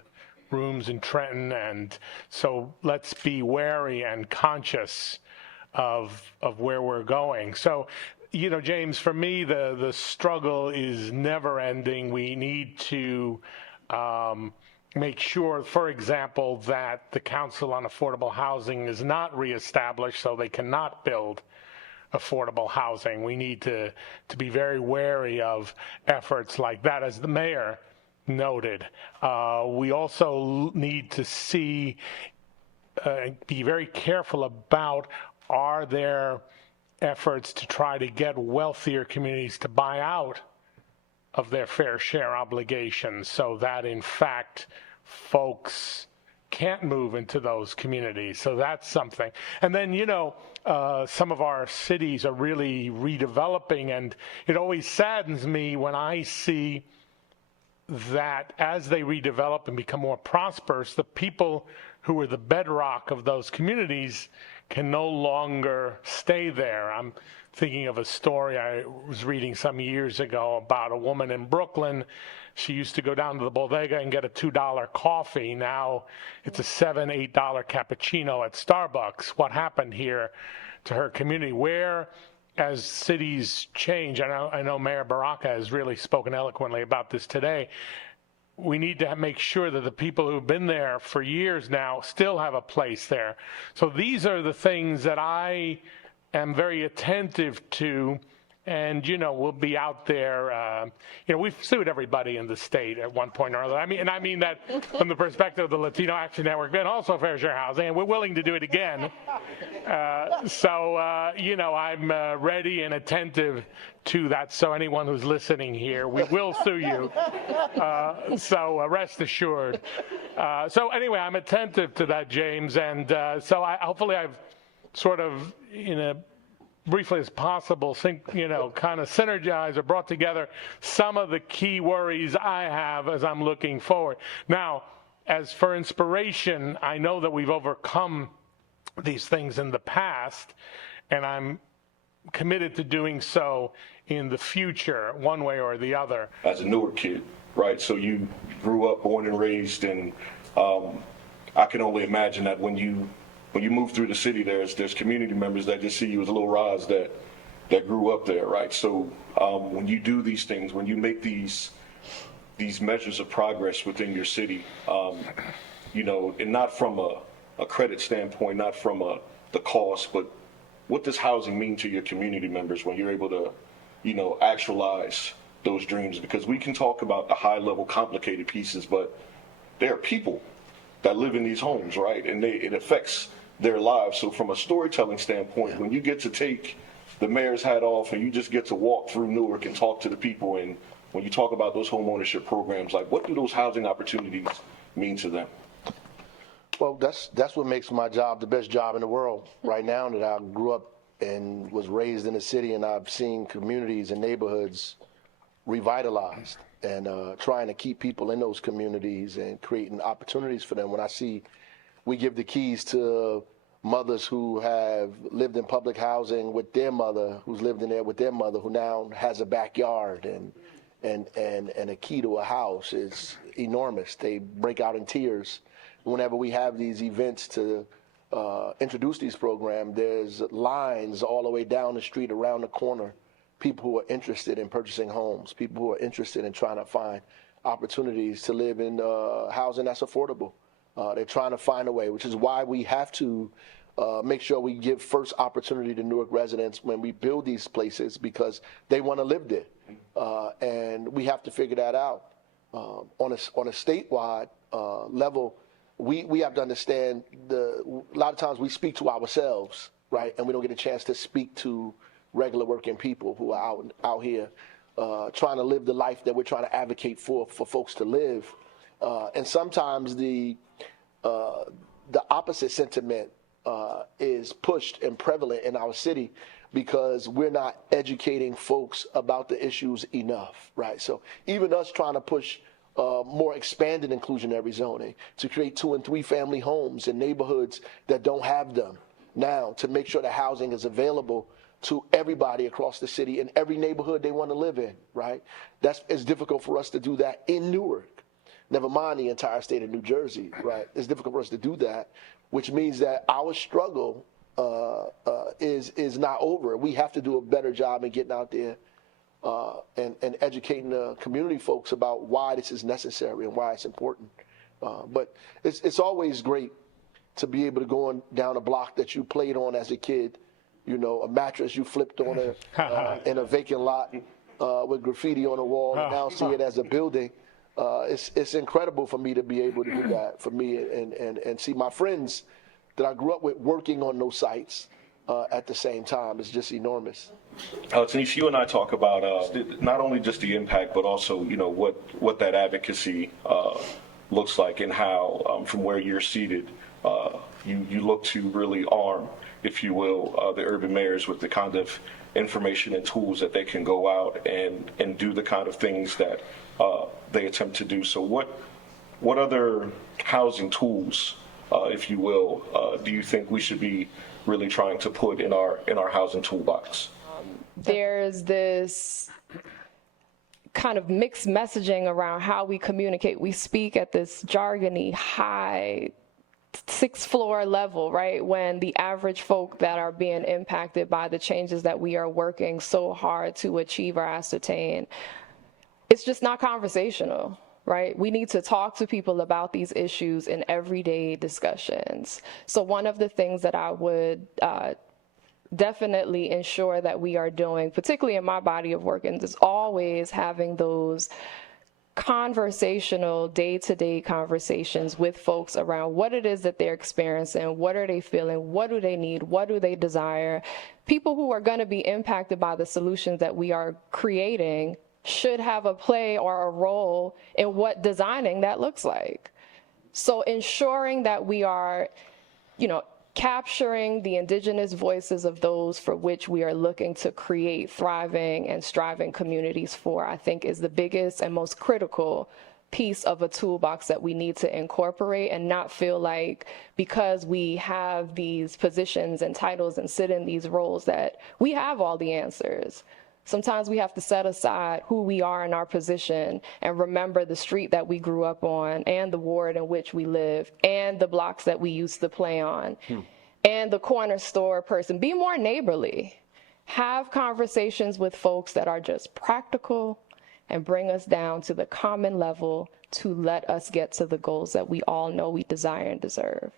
rooms in Trenton, and so let's be wary and conscious of where we're going. So, James, for me, the struggle is never ending. We need to make sure, for example, that the Council on Affordable Housing is not reestablished so they cannot build affordable housing. We need to be very wary of efforts like that, as the mayor noted. We also need to be very careful about, are there efforts to try to get wealthier communities to buy out of their fair share obligations so that, in fact, folks can't move into those communities. So that's something. And then, some of our cities are really redeveloping, and it always saddens me when I see that as they redevelop and become more prosperous, the people who are the bedrock of those communities can no longer stay there. I'm thinking of a story I was reading some years ago about a woman in Brooklyn. She used to go down to the bodega and get a $2 coffee. Now it's a $7, $8 cappuccino at Starbucks. What happened here to her community? Where, as cities change, I know Mayor Baraka has really spoken eloquently about this today, we need to make sure that the people who've been there for years now still have a place there. So these are the things that I am very attentive to. And, we'll be out there. We've sued everybody in the state at one point or other. I mean that from the perspective of the Latino Action Network, and also Fair Share Housing, and we're willing to do it again. I'm ready and attentive to that. So anyone who's listening here, we will sue you. So rest assured. So anyway, I'm attentive to that, James. And hopefully I've sort of, briefly as possible, kind of synergized or brought together some of the key worries I have as I'm looking forward. Now, as for inspiration, I know that we've overcome these things in the past, and I'm committed to doing so in the future, one way or the other. As a Newark kid, right? So you grew up, born and raised, and I can only imagine that when you move through the city, there's community members that just see you as little Roz that grew up there, right? So when you do these things, when you make these measures of progress within your city, and not from a credit standpoint, not from the cost, but what does housing mean to your community members when you're able to, actualize those dreams? Because we can talk about the high level complicated pieces, but there are people that live in these homes, right? And it affects their lives. So from a storytelling standpoint, when you get to take the mayor's hat off and you just get to walk through Newark and talk to the people, and when you talk about those home ownership programs, like what do those housing opportunities mean to them? Well, that's what makes my job the best job in the world right now, that I grew up and was raised in the city, and I've seen communities and neighborhoods revitalized, and trying to keep people in those communities and creating opportunities for them. When I see we give the keys to mothers who have lived in public housing with their mother, who's lived in there with their mother, who now has a backyard and a key to a house, is enormous. They break out in tears. Whenever we have these events to introduce these programs, there's lines all the way down the street, around the corner, people who are interested in purchasing homes, people who are interested in trying to find opportunities to live in housing that's affordable. They're trying to find a way, which is why we have to make sure we give first opportunity to Newark residents when we build these places, because they want to live there. And we have to figure that out. On a statewide level, we have to understand a lot of times we speak to ourselves, right? And we don't get a chance to speak to regular working people who are out here trying to live the life that we're trying to advocate for folks to live. And sometimes the opposite sentiment is pushed and prevalent in our city because we're not educating folks about the issues enough, right? So even us trying to push more expanded inclusionary zoning to create 2 and 3 family homes in neighborhoods that don't have them now, to make sure that housing is available to everybody across the city in every neighborhood they want to live in, right? It's difficult for us to do that in Newark, never mind the entire state of New Jersey, right? It's difficult for us to do that, which means that our struggle is not over. We have to do a better job in getting out there and educating the community folks about why this is necessary and why it's important. But it's always great to be able to go on down a block that you played on as a kid, you know, a mattress you flipped on in a vacant lot with graffiti on the wall, and now see it as a building. It's incredible for me to be able to do that, for me and see my friends that I grew up with working on those sites at the same time. It's just enormous. Tanisha, you and I talk about not only just the impact, but also, you know, what that advocacy looks like, and how from where you're seated, you look to really arm, if you will, the urban mayors with the kind of information and tools that they can go out and do the kind of things that they attempt to do. So what other housing tools, if you will, do you think we should be really trying to put in our housing toolbox? There's this kind of mixed messaging around how we communicate. We speak at this jargony high 6th floor level, right? When the average folk that are being impacted by the changes that we are working so hard to achieve or ascertain, it's just not conversational, right? We need to talk to people about these issues in everyday discussions. So one of the things that I would definitely ensure that we are doing, particularly in my body of work, and is always having those conversational, day-to-day conversations with folks around what it is that they're experiencing, what are they feeling, what do they need, what do they desire. People who are going to be impacted by the solutions that we are creating should have a play or a role in what designing that looks like. So ensuring that we are, you know, capturing the indigenous voices of those for which we are looking to create thriving and striving communities for, I think, is the biggest and most critical piece of a toolbox that we need to incorporate, and not feel like because we have these positions and titles and sit in these roles that we have all the answers. Sometimes we have to set aside who we are in our position and remember the street that we grew up on, and the ward in which we live, and the blocks that we used to play on, and the corner store person. Be more neighborly. Have conversations with folks that are just practical and bring us down to the common level to let us get to the goals that we all know we desire and deserve.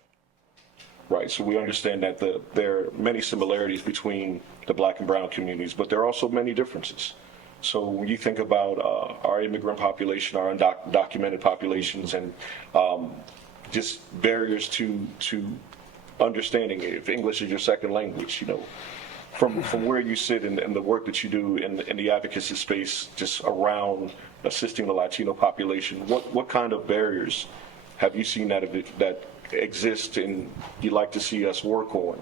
Right, so we understand that there are many similarities between the Black and brown communities, but there are also many differences. So when you think about our immigrant population, our undocumented populations, and just barriers to understanding, if English is your second language, you know, from where you sit and the work that you do in the advocacy space, just around assisting the Latino population, what kind of barriers have you seen that exist and you'd like to see us work on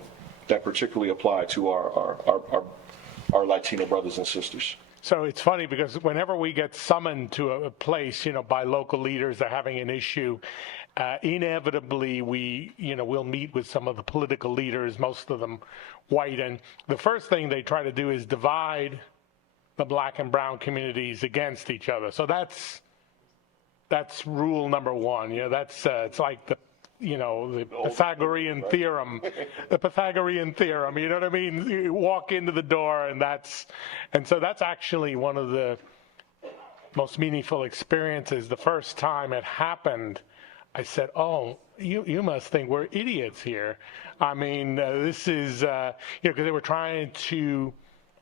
that particularly apply to our Latino brothers and sisters? So it's funny because whenever we get summoned to a place, you know, by local leaders that are having an issue, inevitably we'll meet with some of the political leaders, most of them white, and the first thing they try to do is divide the Black and brown communities against each other. So that's rule number one. You know, that's it's like the Pythagorean theorem, you know what I mean? You walk into the door and so that's actually one of the most meaningful experiences. The first time it happened, I said, oh, you must think we're idiots here. I mean, this is, because they were trying to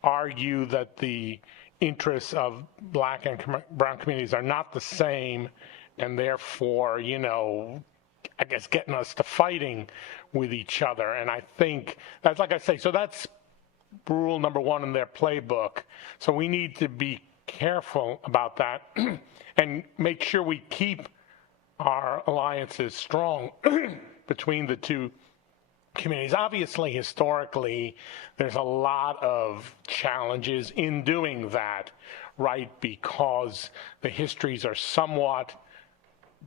argue that the interests of black and brown communities are not the same, and therefore, I guess getting us to fighting with each other. And I think that's, like I say, so that's rule number one in their playbook. So we need to be careful about that and make sure we keep our alliances strong between the two communities. Obviously, historically, there's a lot of challenges in doing that, right? Because the histories are somewhat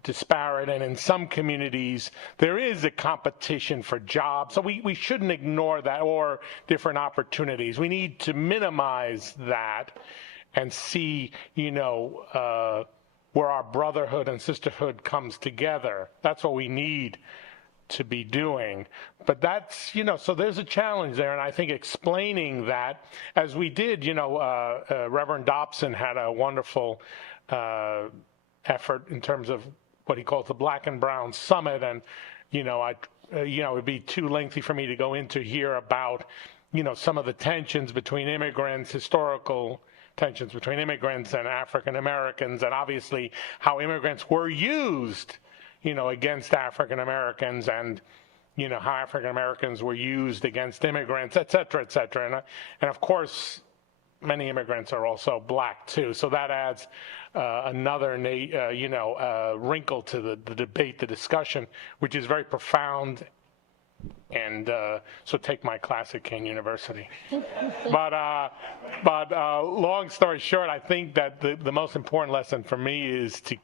disparate, and in some communities there is a competition for jobs, so we shouldn't ignore that, or different opportunities. We need to minimize that and see where our brotherhood and sisterhood comes together. That's what we need to be doing. But that's, so there's a challenge there, and I think explaining that, as we did, Reverend Dobson had a wonderful effort in terms of what he calls the Black and Brown Summit, and it'd be too lengthy for me to go into here about some of the tensions between immigrants, historical tensions between immigrants and African Americans, and obviously how immigrants were used against African Americans, and how African Americans were used against immigrants, et cetera, et cetera. And of course, many immigrants are also black too, so that adds another wrinkle to the debate, the discussion, which is very profound. And so take my class at King University. But long story short, I think that the most important lesson for me is to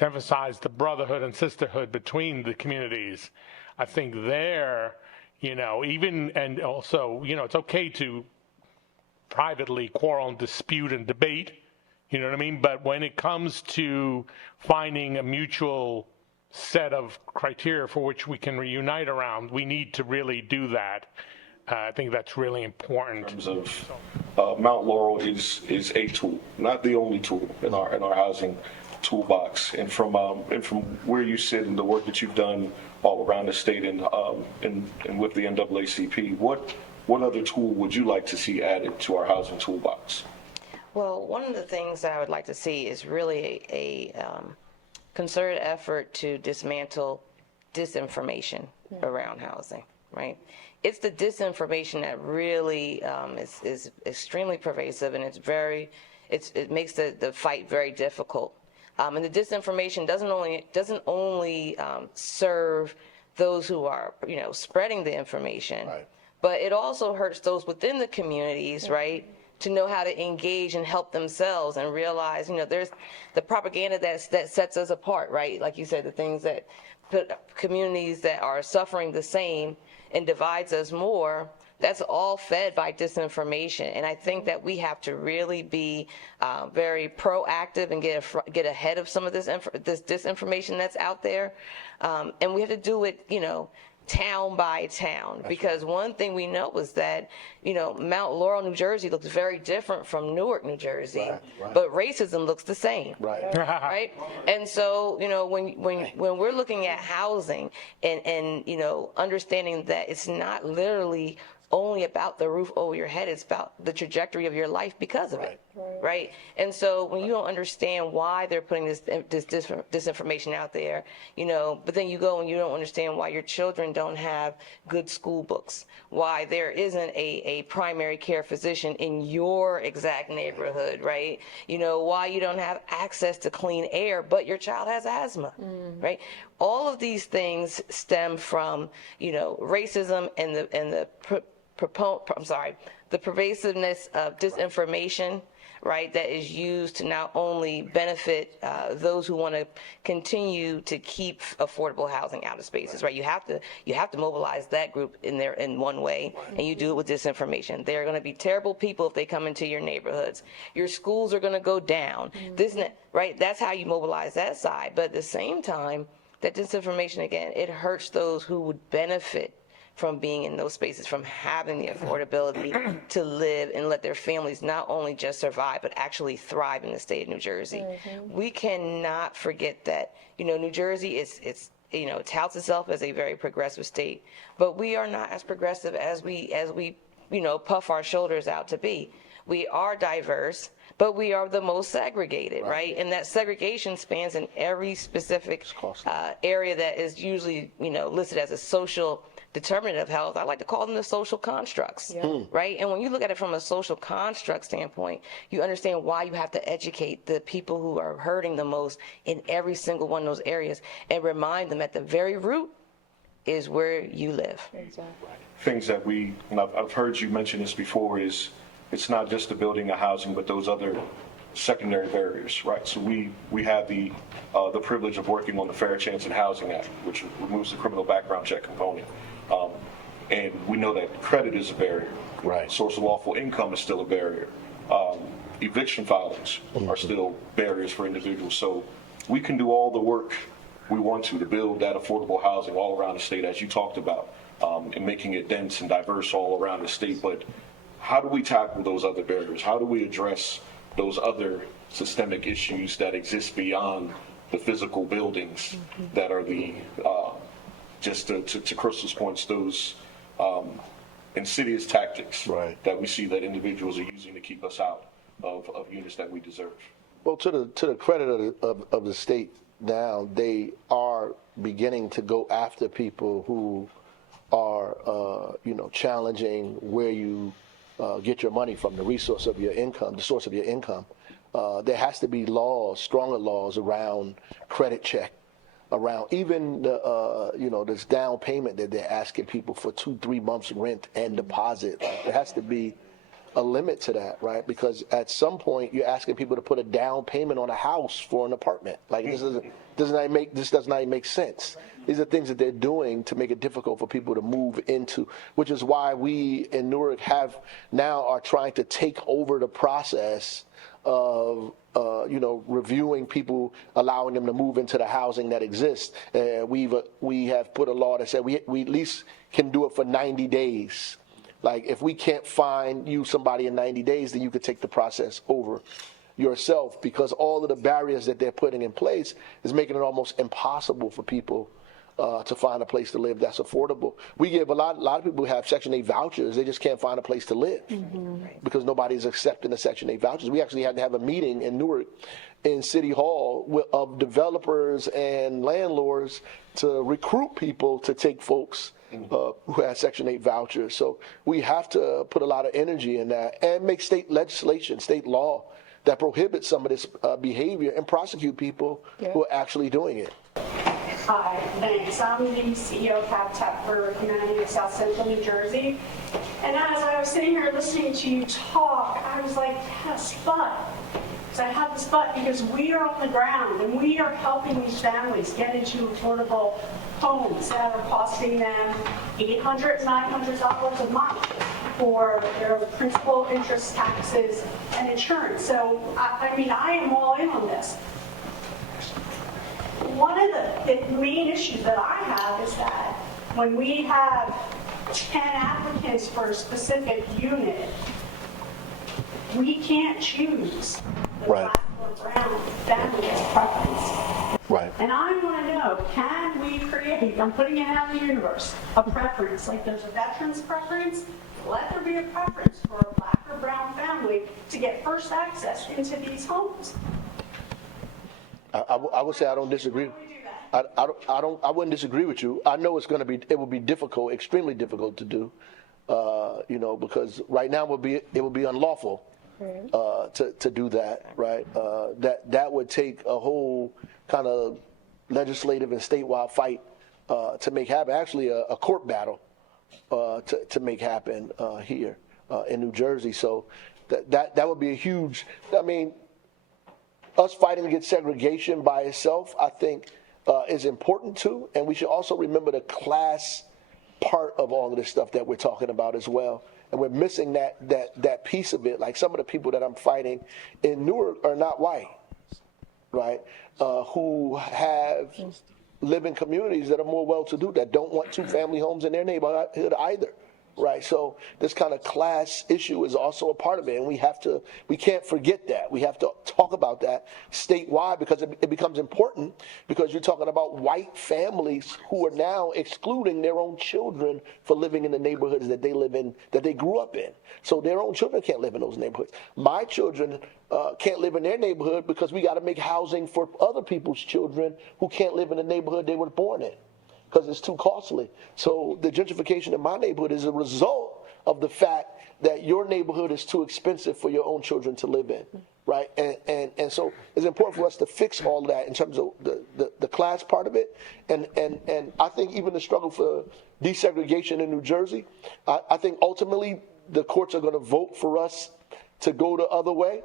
emphasize the brotherhood and sisterhood between the communities. I think there, and also, it's okay to privately quarrel and dispute and debate, you know what I mean? But when it comes to finding a mutual set of criteria for which we can reunite around, we need to really do that. I think that's really important. In terms of Mount Laurel is a tool, not the only tool in our housing toolbox. And from where you sit and the work that you've done all around the state and with the NAACP, what other tool would you like to see added to our housing toolbox? Well, one of the things that I would like to see is really a concerted effort to dismantle disinformation around housing, right? It's the disinformation that really is extremely pervasive, and it makes the fight very difficult. And the disinformation doesn't only serve those who are spreading the information, right, but it also hurts those within the communities, right, to know how to engage and help themselves and realize, there's the propaganda that sets us apart, right? Like you said, the things that put communities that are suffering the same and divides us more, that's all fed by disinformation. And I think that we have to really be very proactive and get ahead of some of this disinformation that's out there. And we have to do it, town by town, because one thing we know is that Mount Laurel, New Jersey looks very different from Newark, New Jersey, but racism looks the same, right? And so when we're looking at housing and understanding that it's not literally only about the roof over your head, it's about the trajectory of your life because of it, right? And so when you don't understand why they're putting this disinformation out there, but then you go and you don't understand why your children don't have good school books, why there isn't a primary care physician in your exact neighborhood, right? Why you don't have access to clean air, but your child has asthma, right? All of these things stem from, racism and the pervasiveness of disinformation, right, that is used to not only benefit those who want to continue to keep affordable housing out of spaces, right? You have to mobilize that group in one way, and you do it with disinformation. They're going to be terrible people if they come into your neighborhoods. Your schools are going to go down. Right? That's how you mobilize that side. But at the same time, that disinformation, again, it hurts those who would benefit from being in those spaces, from having the affordability to live and let their families not only just survive, but actually thrive in the state of New Jersey. We cannot forget that, New Jersey it touts itself as a very progressive state, but we are not as progressive as we puff our shoulders out to be. We are diverse, but we are the most segregated, right? And that segregation spans in every specific area that is usually, listed as a social determinant of health. I like to call them the social constructs, right? And when you look at it from a social construct standpoint, you understand why you have to educate the people who are hurting the most in every single one of those areas and remind them at the very root is where you live. Things that and I've heard you mention this before, is it's not just the building of housing, but those other secondary barriers, right? So we have the privilege of working on the Fair Chance in Housing Act, which removes the criminal background check component. And we know that credit is a barrier. Right. Source of lawful income is still a barrier. Eviction filings are still barriers for individuals. So we can do all the work we want to build that affordable housing all around the state, as you talked about, and making it dense and diverse all around the state. But how do we tackle those other barriers? How do we address those other systemic issues that exist beyond the physical buildings that are the, just to Crystal's points, those insidious tactics that we see that individuals are using to keep us out of units that we deserve? Well, to the credit of the state now, they are beginning to go after people who are, challenging where you get your money from, the resource of your income, the source of your income. There has to be laws, stronger laws around credit check, around even the, this down payment that they're asking people for 2-3 months rent and deposit. There has to be a limit to that, right? Because at some point you're asking people to put a down payment on a house for an apartment. Like this does not even make sense. These are things that they're doing to make it difficult for people to move into, which is why we in Newark are trying to take over the process of reviewing people, allowing them to move into the housing that exists. We have put a law that said we at least can do it for 90 days. Like if we can't find you somebody in 90 days, then you could take the process over yourself, because all of the barriers that they're putting in place is making it almost impossible for people to find a place to live that's affordable. We give a lot of people who have Section 8 vouchers, they just can't find a place to live because nobody's accepting the Section 8 vouchers. We actually had to have a meeting in Newark in City Hall of developers and landlords to recruit people to take folks who have Section 8 vouchers. So we have to put a lot of energy in that and make state legislation, state law that prohibits some of this behavior and prosecute people who are actually doing it. Hi, thanks. I'm the CEO of Habitat for Humanity of South Central New Jersey. And as I was sitting here listening to you talk, I was like, yes, but. So I have this but because we are on the ground and we are helping these families get into affordable homes that are costing them $800, $900 a month for their principal, interest, taxes, and insurance. So, I am all in on this. One of the main issues that I have is that when we have 10 applicants for a specific unit, we can't choose the black or brown family's preference. Right. And I want to know, can we create, I'm putting it out in the universe, a preference, like there's a veteran's preference, let there be a preference for a black or brown family to get first access into these homes. I would say I don't disagree. I wouldn't disagree with you. I know it will be difficult, extremely difficult to do, because right now it would be unlawful to do that, right? That would take a whole kind of legislative and statewide fight to make happen. Actually, a court battle to make happen here in New Jersey. So that would be a huge. Us fighting against segregation by itself, I think, is important too, and we should also remember the class part of all of this stuff that we're talking about as well. And we're missing that piece of it. Like some of the people that I'm fighting in Newark are not white, right? Who have live in communities that are more well-to-do, that don't want two-family homes in their neighborhood either, right? So this kind of class issue is also a part of it, and we can't forget that. We have to talk about that statewide, because it becomes important, because you're talking about white families who are now excluding their own children for living in the neighborhoods that they live in, that they grew up in. So their own children can't live in those neighborhoods. My children can't live in their neighborhood because we got to make housing for other people's children who can't live in the neighborhood they were born in, because it's too costly. So the gentrification in my neighborhood is a result of the fact that your neighborhood is too expensive for your own children to live in, right? And so it's important for us to fix all of that in terms of the class part of it. And I think even the struggle for desegregation in New Jersey, I think ultimately the courts are going to vote for us to go the other way.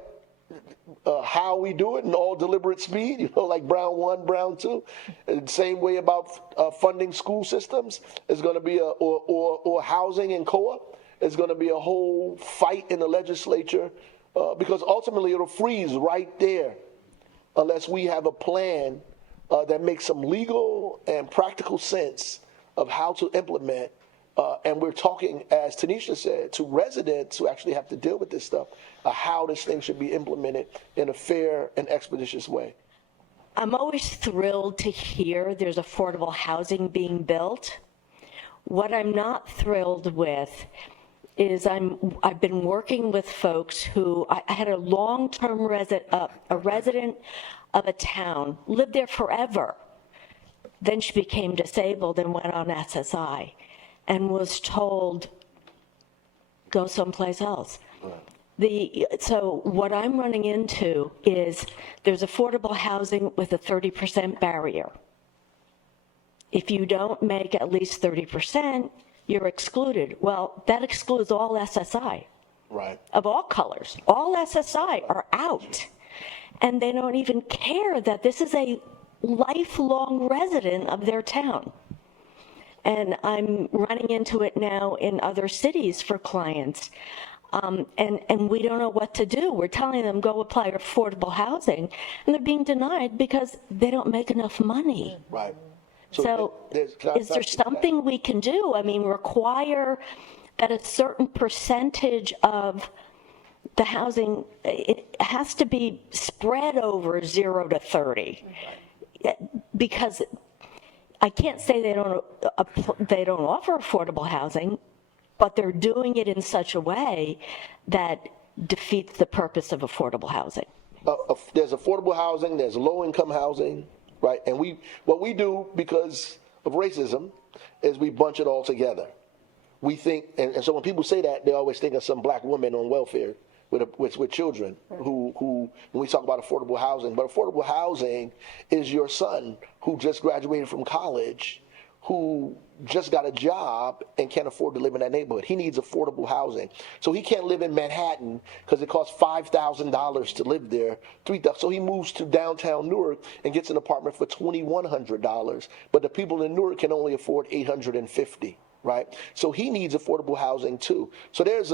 How we do it in all deliberate speed, like Brown 1, Brown 2. And same way about funding school systems is going to be or housing and co-op is going to be a whole fight in the legislature, because ultimately it'll freeze right there unless we have a plan that makes some legal and practical sense of how to implement. And we're talking, as Tanisha said, to residents who actually have to deal with this stuff, how this thing should be implemented in a fair and expeditious way. I'm always thrilled to hear there's affordable housing being built. What I'm not thrilled with is I've been working with folks who, I had a long-term resident of a town, lived there forever. Then she became disabled and went on SSI. And was told, go someplace else. So what I'm running into is there's affordable housing with a 30% barrier. If you don't make at least 30%, you're excluded. Well, that excludes all SSI. Right. Of all colors. All SSI are out. And they don't even care that this is a lifelong resident of their town. And I'm running into it now in other cities for clients. And we don't know what to do. We're telling them, go apply for affordable housing, and they're being denied because they don't make enough money. Right. So is there something we can do? I mean, require that a certain percentage of the housing, it has to be spread over 0 to 30. Because I can't say they don't offer affordable housing, but they're doing it in such a way that defeats the purpose of affordable housing. There's affordable housing, there's low-income housing, right? And what we do, because of racism, is we bunch it all together. We think, and so when people say that, they always think of some black woman on welfare with children who, when we talk about affordable housing, but affordable housing is your son who just graduated from college, who just got a job and can't afford to live in that neighborhood. He needs affordable housing. So he can't live in Manhattan because it costs $5,000 to live there, $3,000. So he moves to downtown Newark and gets an apartment for $2,100. But the people in Newark can only afford $850, right? So he needs affordable housing too. So there's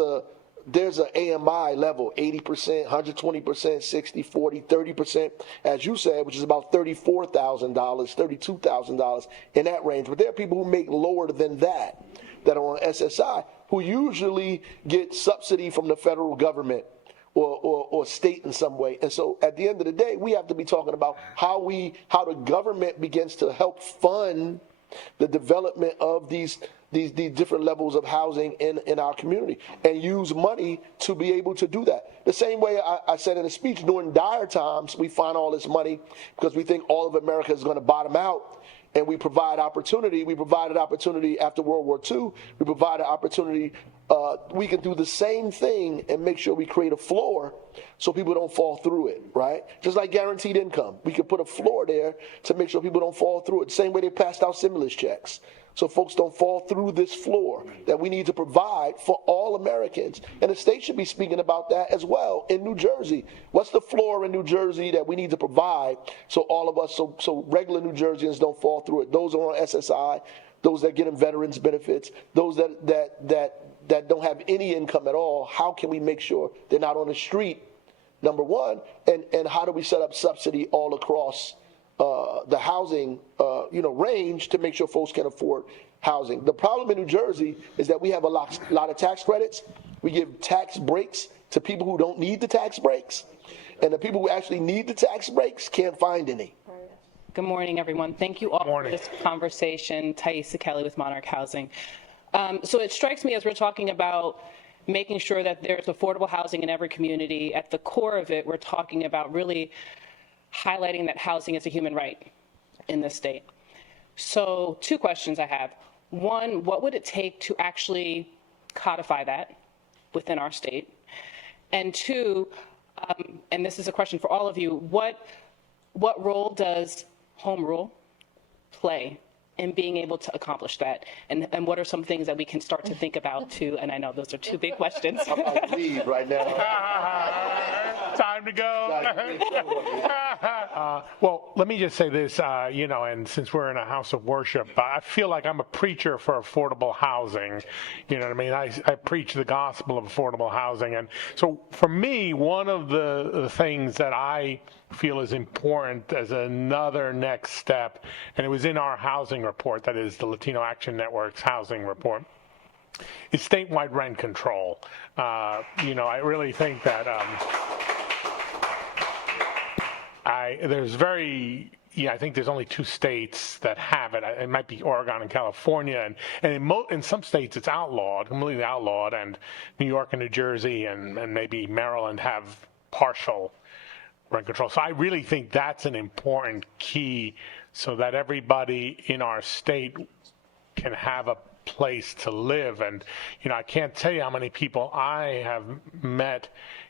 an AMI level, 80%, 120%, 60, 40, 30%, as you said, which is about $34,000, $32,000 in that range. But there are people who make lower than that are on SSI, who usually get subsidy from the federal government or state in some way. And so at the end of the day, we have to be talking about how the government begins to help fund the development of these different levels of housing in our community, and use money to be able to do that. The same way I said in a speech, during dire times, we find all this money because we think all of America is going to bottom out, and we provide opportunity. We provided opportunity after World War II. We provided opportunity. We can do the same thing and make sure we create a floor so people don't fall through it, right? Just like guaranteed income. We can put a floor there to make sure people don't fall through it. The same way they passed out stimulus checks, so folks don't fall through this floor that we need to provide for all Americans. And the state should be speaking about that as well in New Jersey. What's the floor in New Jersey that we need to provide so all of us, so regular New Jerseyans don't fall through it? Those are on SSI, those that get in veterans benefits, those that don't have any income at all. How can we make sure they're not on the street, number one? And how do we set up subsidy all across the housing, range to make sure folks can afford housing. The problem in New Jersey is that we have a lot of tax credits. We give tax breaks to people who don't need the tax breaks, and the people who actually need the tax breaks can't find any. Good morning, everyone. Thank you all for this conversation. Thaisa Kelly with Monarch Housing. So it strikes me as we're talking about making sure that there's affordable housing in every community. At the core of it, we're talking about really highlighting that housing is a human right in this state. So 2 questions I have. One, what would it take to actually codify that within our state? And 2, and this is a question for all of you, what role does home rule play in being able to accomplish that? And what are some things that we can start to think about too? And I know those are 2 big questions. I'm about to leave right now. Time to go. Well, let me just say this, and since we're in a house of worship, I feel like I'm a preacher for affordable housing. You know what I mean? I preach the gospel of affordable housing. And so for me, one of the things that I feel is important as another next step, and it was in our housing report, that is the Latino Action Network's housing report, is statewide rent control. I really think that I think there's only 2 states that have it. It might be Oregon and California, and in some states it's outlawed, completely outlawed, and New York and New Jersey and maybe Maryland have partial rent control. So I really think that's an important key so that everybody in our state can have a place to live. And, I can't tell you how many people I have met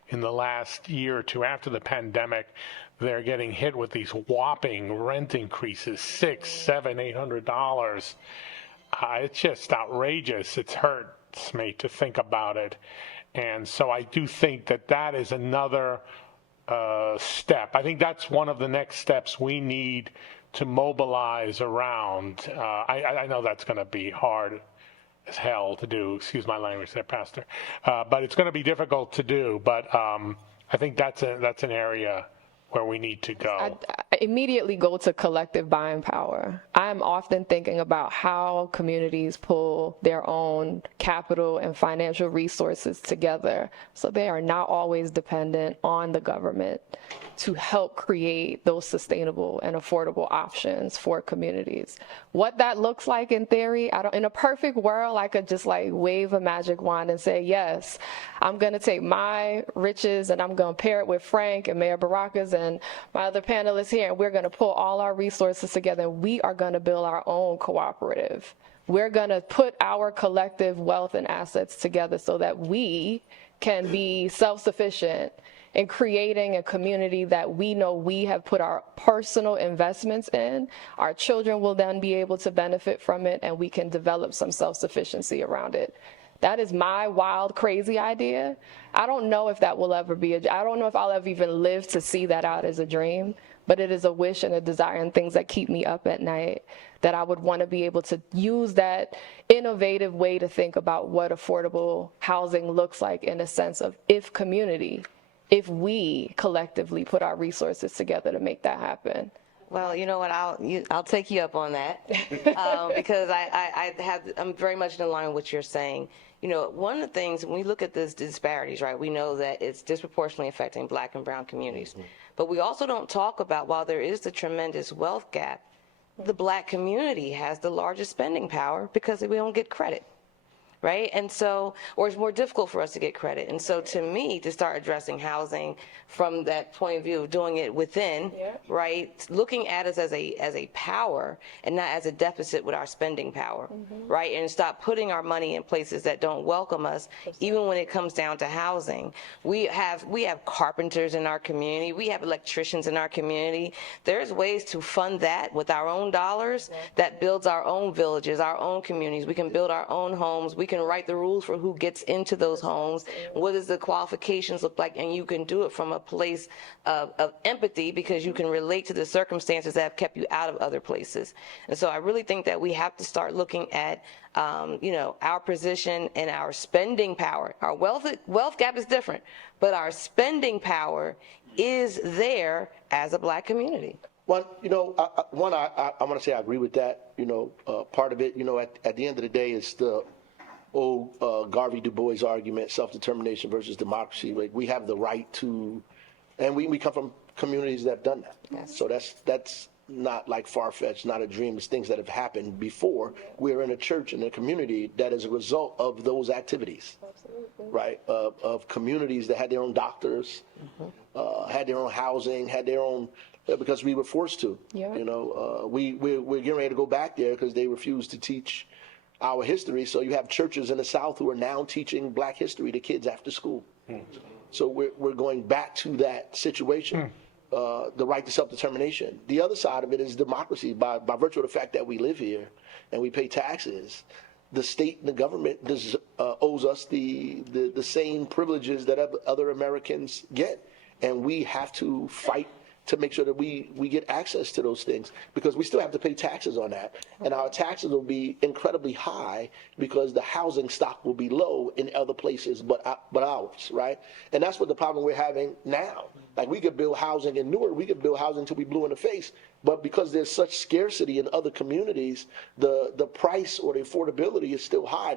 in the last year or 2 after the pandemic. They're getting hit with these whopping rent increases, $600, $700, $800. It's just outrageous. It hurts me to think about it. And so I do think that is another step. I think that's one of the next steps we need to mobilize around. I know that's going to be hard as hell to do. Excuse my language there, Pastor. But it's going to be difficult to do. But I think that's an area where we need to go. I immediately go to collective buying power. I'm often thinking about how communities pull their own capital and financial resources together so they are not always dependent on the government to help create those sustainable and affordable options for communities. What that looks like in theory, in a perfect world, I could just wave a magic wand and say, yes, I'm going to take my riches and I'm going to pair it with Frank and Mayor Baraka's and my other panelists here, and we're going to pull all our resources together and we are going to build our own cooperative. We're going to put our collective wealth and assets together so that we can be self-sufficient in creating a community that we know we have put our personal investments in. Our children will then be able to benefit from it, and we can develop some self-sufficiency around it. That is my wild, crazy idea. I don't know if that will ever be I don't know if I'll ever even live to see that out as a dream, but it is a wish and a desire and things that keep me up at night, that I would want to be able to use that innovative way to think about what affordable housing looks like, in a sense of if we collectively put our resources together to make that happen. Well, you know what? I'll take you up on that because I'm very much in line with what you're saying. One of the things when we look at this disparities, right? We know that it's disproportionately affecting Black and brown communities, but we also don't talk about, while there is the tremendous wealth gap, the Black community has the largest spending power because we don't get credit. Right? And so, or it's more difficult for us to get credit. And so to me, to start addressing housing from that point of view of doing it within, right? Looking at us as a power and not as a deficit with our spending power, right? And stop putting our money in places that don't welcome us, even when it comes down to housing. We have carpenters in our community. We have electricians in our community. There's ways to fund that with our own dollars that builds our own villages, our own communities. We can build our own homes. We can write the rules for who gets into those homes. What does the qualifications look like? And you can do it from a place of empathy because you can relate to the circumstances that have kept you out of other places. And so I really think that we have to start looking at our position and our spending power. Our wealth gap is different, but our spending power is there as a Black community. One, I want to say I agree with that. Part of it, at the end of the day, is the old Garvey Du Bois argument: self-determination versus democracy. Like, we have the right to, and we come from communities that have done that. Yes. So that's not like far-fetched, not a dream. It's things that have happened before. We're in a church and a community that is a result of those activities, right? Of communities that had their own doctors, had their own housing, had their own, because we were forced to. Yeah. We're getting ready to go back there because they refused to teach our history. So you have churches in the South who are now teaching Black history to kids after school. So we're going back to that situation. The right to self-determination. The other side of it is democracy. By virtue of the fact that we live here and we pay taxes, the state and the government owes us the same privileges that other Americans get. And we have to fight to make sure that we get access to those things, because we still have to pay taxes on that. And our taxes will be incredibly high because the housing stock will be low in other places but ours, right? And that's what the problem we're having now. Like, we could build housing in Newark, we could build housing until we blue in the face, but because there's such scarcity in other communities, the price or the affordability is still high.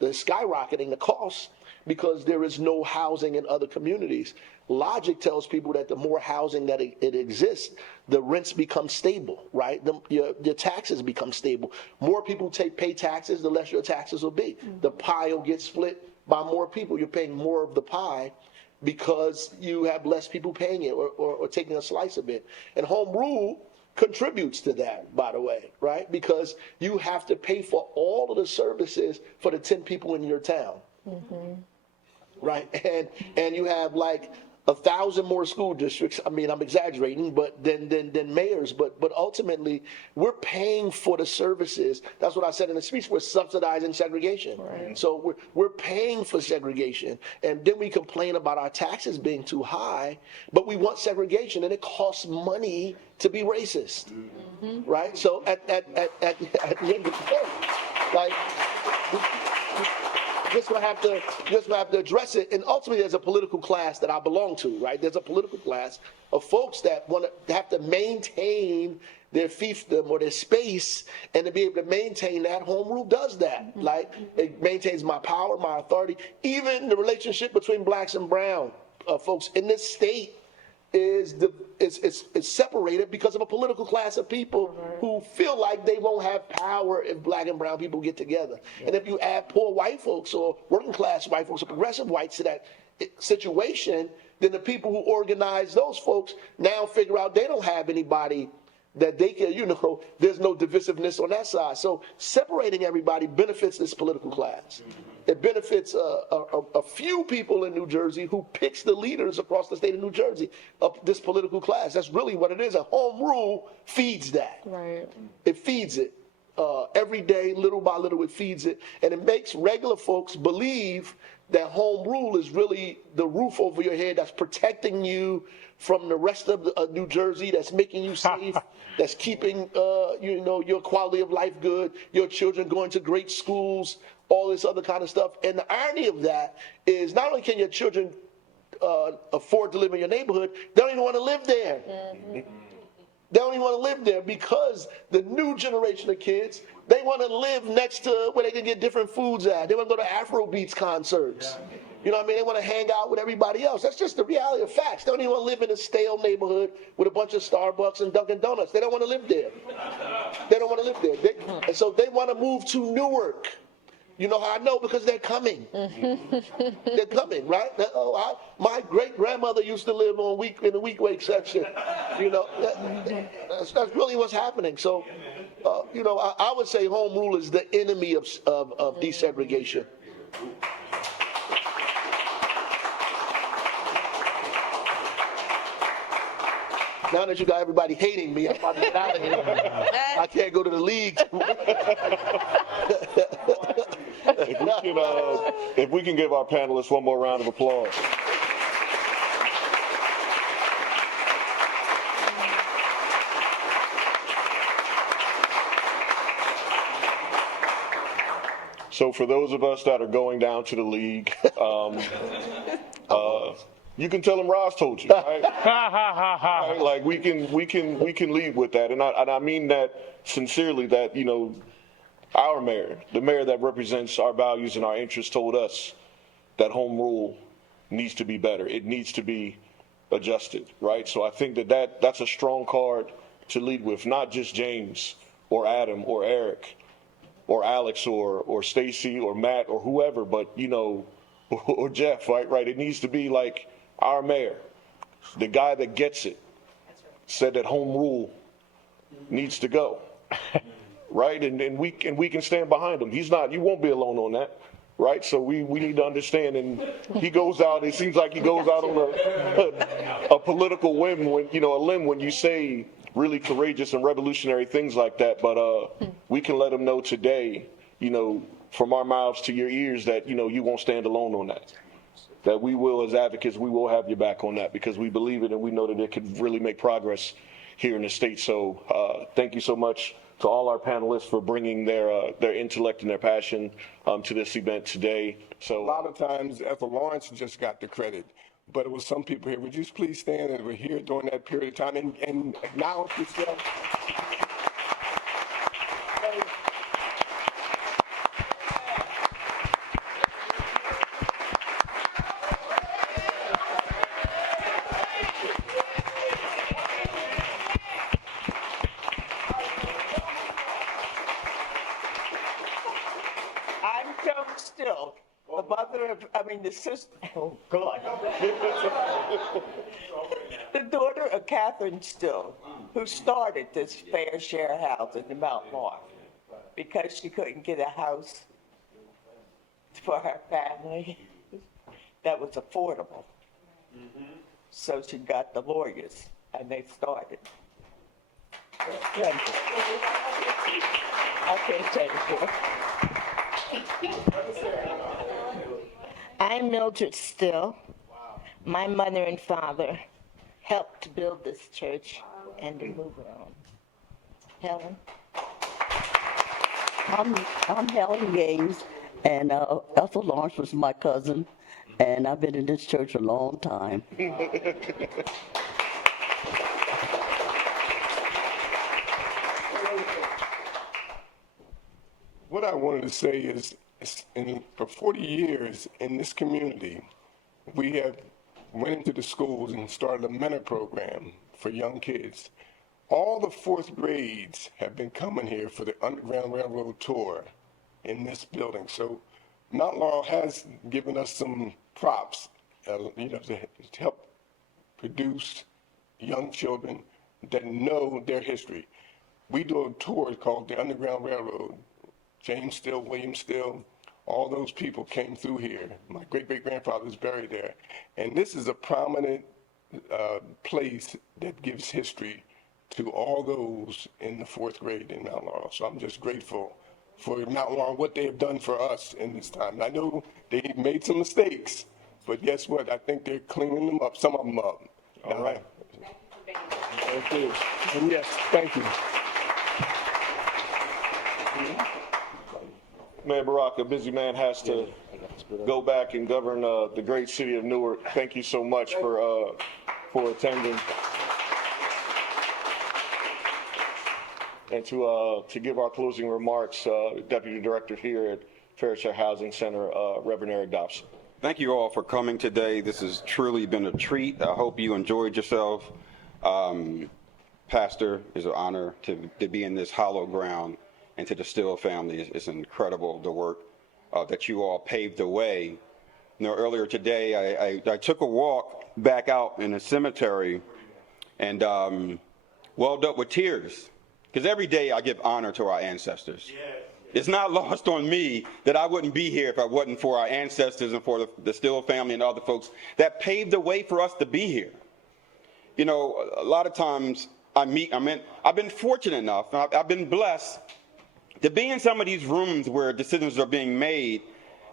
The skyrocketing the costs because there is no housing in other communities. Logic tells people that the more housing that it exists, the rents become stable, right? Your taxes become stable. More people pay taxes, the less your taxes will be. The pie will get split by more people. You're paying more of the pie because you have less people paying it or taking a slice of it. And home rule contributes to that, by the way, right? Because you have to pay for all of the services for the 10 people in your town, right? And you have like 1,000 more school districts. I mean, I'm exaggerating, but then mayors. But ultimately, we're paying for the services. That's what I said in the speech. We're subsidizing segregation. Right. So we're paying for segregation, and then we complain about our taxes being too high. But we want segregation, and it costs money to be racist, right? So at the end of the day, like, just gonna have to address it. And ultimately, there's a political class that I belong to, right? There's a political class of folks that have to maintain their fiefdom or their space, and to be able to maintain that, home rule does that. Like, it maintains my power, my authority. Even the relationship between blacks and brown folks in this state is separated because of a political class of people who feel like they won't have power if black and brown people get together. And if you add poor white folks or working class white folks or progressive whites to that situation, then the people who organize those folks now figure out they don't have anybody that they can, there's no divisiveness on that side. So separating everybody benefits this political class. It benefits a few people in New Jersey who picks the leaders across the state of New Jersey of this political class. That's really what it is. A home rule feeds that. Right. It feeds it. Every day, little by little, it feeds it. And it makes regular folks believe that home rule is really the roof over your head that's protecting you from the rest of New Jersey, that's making you safe, that's keeping your quality of life good, your children going to great schools, all this other kind of stuff. And the irony of that is not only can your children afford to live in your neighborhood, they don't even want to live there. They don't even want to live there because the new generation of kids, they want to live next to where they can get different foods at. They want to go to Afrobeats concerts. You know what I mean? They want to hang out with everybody else. That's just the reality of facts. They don't even want to live in a stale neighborhood with a bunch of Starbucks and Dunkin' Donuts. They don't want to live there. They don't want to live there. And so they want to move to Newark. You know how I know? Because they're coming. They're coming, right? My great-grandmother used to live in the week-wake section. That's really what's happening. So, I would say home rule is the enemy of desegregation. Now that you got everybody hating me, I'm about to get out of here. I can't go to the league. If we can give our panelists one more round of applause. So for those of us that are going down to the league, you can tell them Roz told you, right? Right? Like we can lead with that, and I mean that sincerely. That, you know, our mayor, the mayor that represents our values and our interests, told us that home rule needs to be better. It needs to be adjusted, right? So I think that's a strong card to lead with, not just James or Adam or Eric or Alex or Stacy or Matt or whoever, but, you know, or Jeff, right? It needs to be like our mayor, the guy that gets it, said that home rule needs to go, right? And we can stand behind him. You won't be alone on that, right? So we need to understand. And he goes out. It seems like he goes out on a political whim when you say really courageous and revolutionary things like that. But we can let him know today, you know, from our mouths to your ears, that, you know, you won't stand alone on that. That we will, as advocates, we will have your back on that, because we believe it and we know that it could really make progress here in the state. So thank you so much to all our panelists for bringing their intellect and their passion to this event today. So A lot of times, Ethel Lawrence just got the credit, but it was some people here. Would you please stand and we're here during that period of time and acknowledge yourself? I'm Joan Still, the mother of, the sister, oh God. The daughter of Catherine Still, who started this fair share housing in Mount Laurel because she couldn't get a house for her family that was affordable. So she got the lawyers and they started. I can't say it more. I'm Mildred Still. My mother and father helped to build this church and to move it on. Helen? I'm Helen Gaines, and Ethel Lawrence was my cousin, and I've been in this church a long time. What I wanted to say is, for 40 years in this community, we have went into the schools and started a mentor program for young kids. All the fourth grades have been coming here for the Underground Railroad tour in this building. So Mount Laurel has given us some props, to help produce young children that know their history. We do a tour called the Underground Railroad. James Still, William Still, all those people came through here. My great-great-grandfather is buried there. And this is a prominent place that gives history to all those in the fourth grade in Mount Laurel. So I'm just grateful for Mount Laurel, what they have done for us in this time. And I know they made some mistakes, but guess what? I think they're cleaning them up, some of them up. All right. Thank you. And yes, thank you. Mayor Barack, a busy man has to go back and govern the great city of Newark. Thank you so much for attending. And to give our closing remarks, Deputy Director here at Fair Share Housing Center, Reverend Eric Dobson. Thank you all for coming today. This has truly been a treat. I hope you enjoyed yourself. Pastor, it's an honor to be in this hallowed ground, and to the Still family. It's incredible the work that you all paved the way. You know, earlier today, I took a walk back out in the cemetery and welled up with tears, because every day I give honor to our ancestors. It's not lost on me that I wouldn't be here if it wasn't for our ancestors and for the Still family and other folks that paved the way for us to be here. You know, a lot of times I've been fortunate enough, I've been blessed to be in some of these rooms where decisions are being made.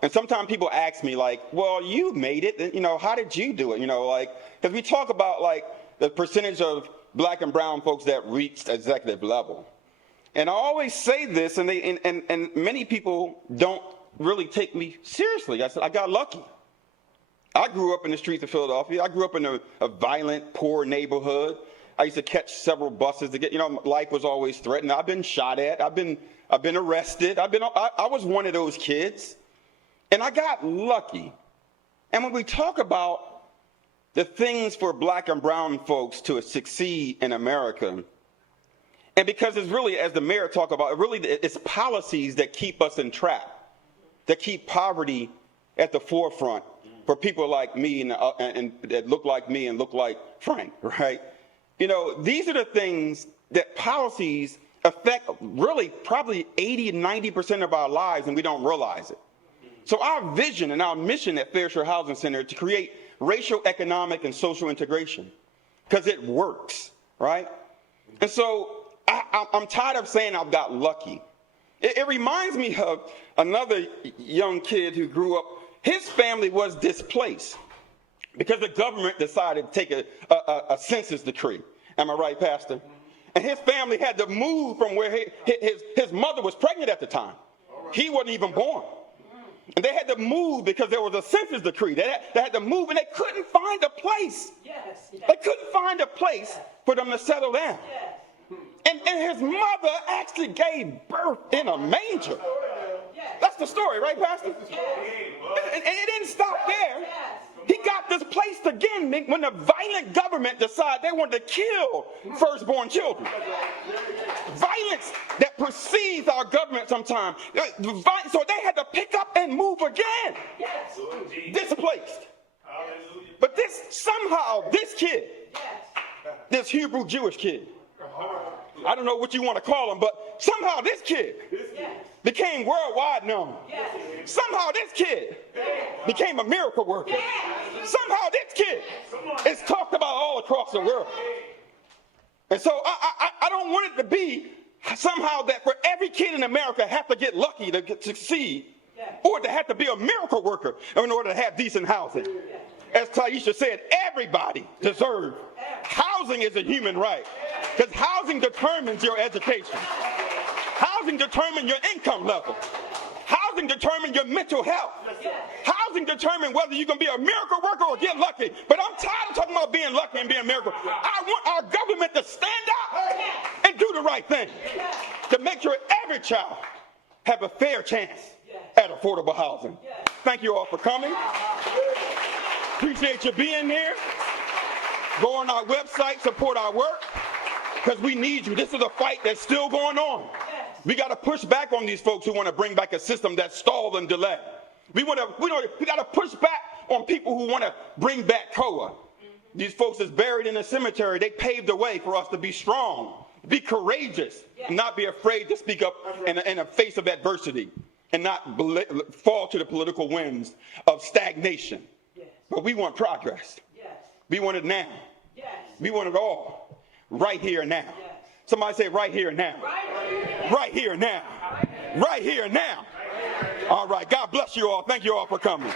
And sometimes people ask me, like, well, you made it, how did you do it? Because we talk about like the percentage of Black and brown folks that reached executive level. And I always say this, and many people don't really take me seriously. I said, I got lucky. I grew up in the streets of Philadelphia. I grew up in a violent, poor neighborhood. I used to catch several buses to get, life was always threatened. I've been shot at. I've been arrested. I was one of those kids. And I got lucky. And when we talk about the things for black and brown folks to succeed in America, and because it's really, as the mayor talked about, it's policies that keep us entrapped, that keep poverty at the forefront for people like me and that look like me and look like Frank, right? These are the things that policies affect really probably 80 and 90% of our lives, and we don't realize it. So our vision and our mission at Fair Share Housing Center is to create racial, economic, and social integration, because it works, right? And so I'm tired of saying I've got lucky. It reminds me of another young kid who grew up. His family was displaced because the government decided to take a census decree. Am I right, Pastor? And his family had to move from where his mother was pregnant at the time. He wasn't even born. And they had to move because there was a census decree. They had to move, and they couldn't find a place. They couldn't find a place for them to settle down. And his mother actually gave birth in a manger. That's the story, right, Pastor? And it didn't stop there. He got displaced again when the violent government decided they wanted to kill firstborn children. Violence that precedes our government sometimes. So they had to pick up and move again. Displaced. But somehow this kid, this Hebrew Jewish kid, I don't know what you want to call him, but somehow this kid became worldwide known. Somehow this kid became a miracle worker. Somehow this kid is talked about all across the world. And so I don't want it to be somehow that for every kid in America have to get lucky to succeed, or to have to be a miracle worker in order to have decent housing. As Taisha said, everybody deserves. Housing is a human right, because housing determines your education. Housing determines your income level. Housing determines your mental health. Housing determines whether you can be a miracle worker or get lucky. But I'm tired of talking about being lucky and being a miracle. I want our government to stand up and do the right thing to make sure every child have a fair chance at affordable housing. Thank you all for coming. Appreciate you being here. Go on our website, support our work, because we need you. This is a fight that's still going on. We got to push back on these folks who want to bring back a system that's stalled and delayed. We got to push back on people who want to bring back COA. These folks that's buried in a cemetery, they paved the way for us to be strong, be courageous, and not be afraid to speak up in the face of adversity, and not fall to the political winds of stagnation. But we want progress. We want it now. We want it all. Right here and now. Somebody say right here and now. Right here and now. Right here and now. All right. God bless you all. Thank you all for coming.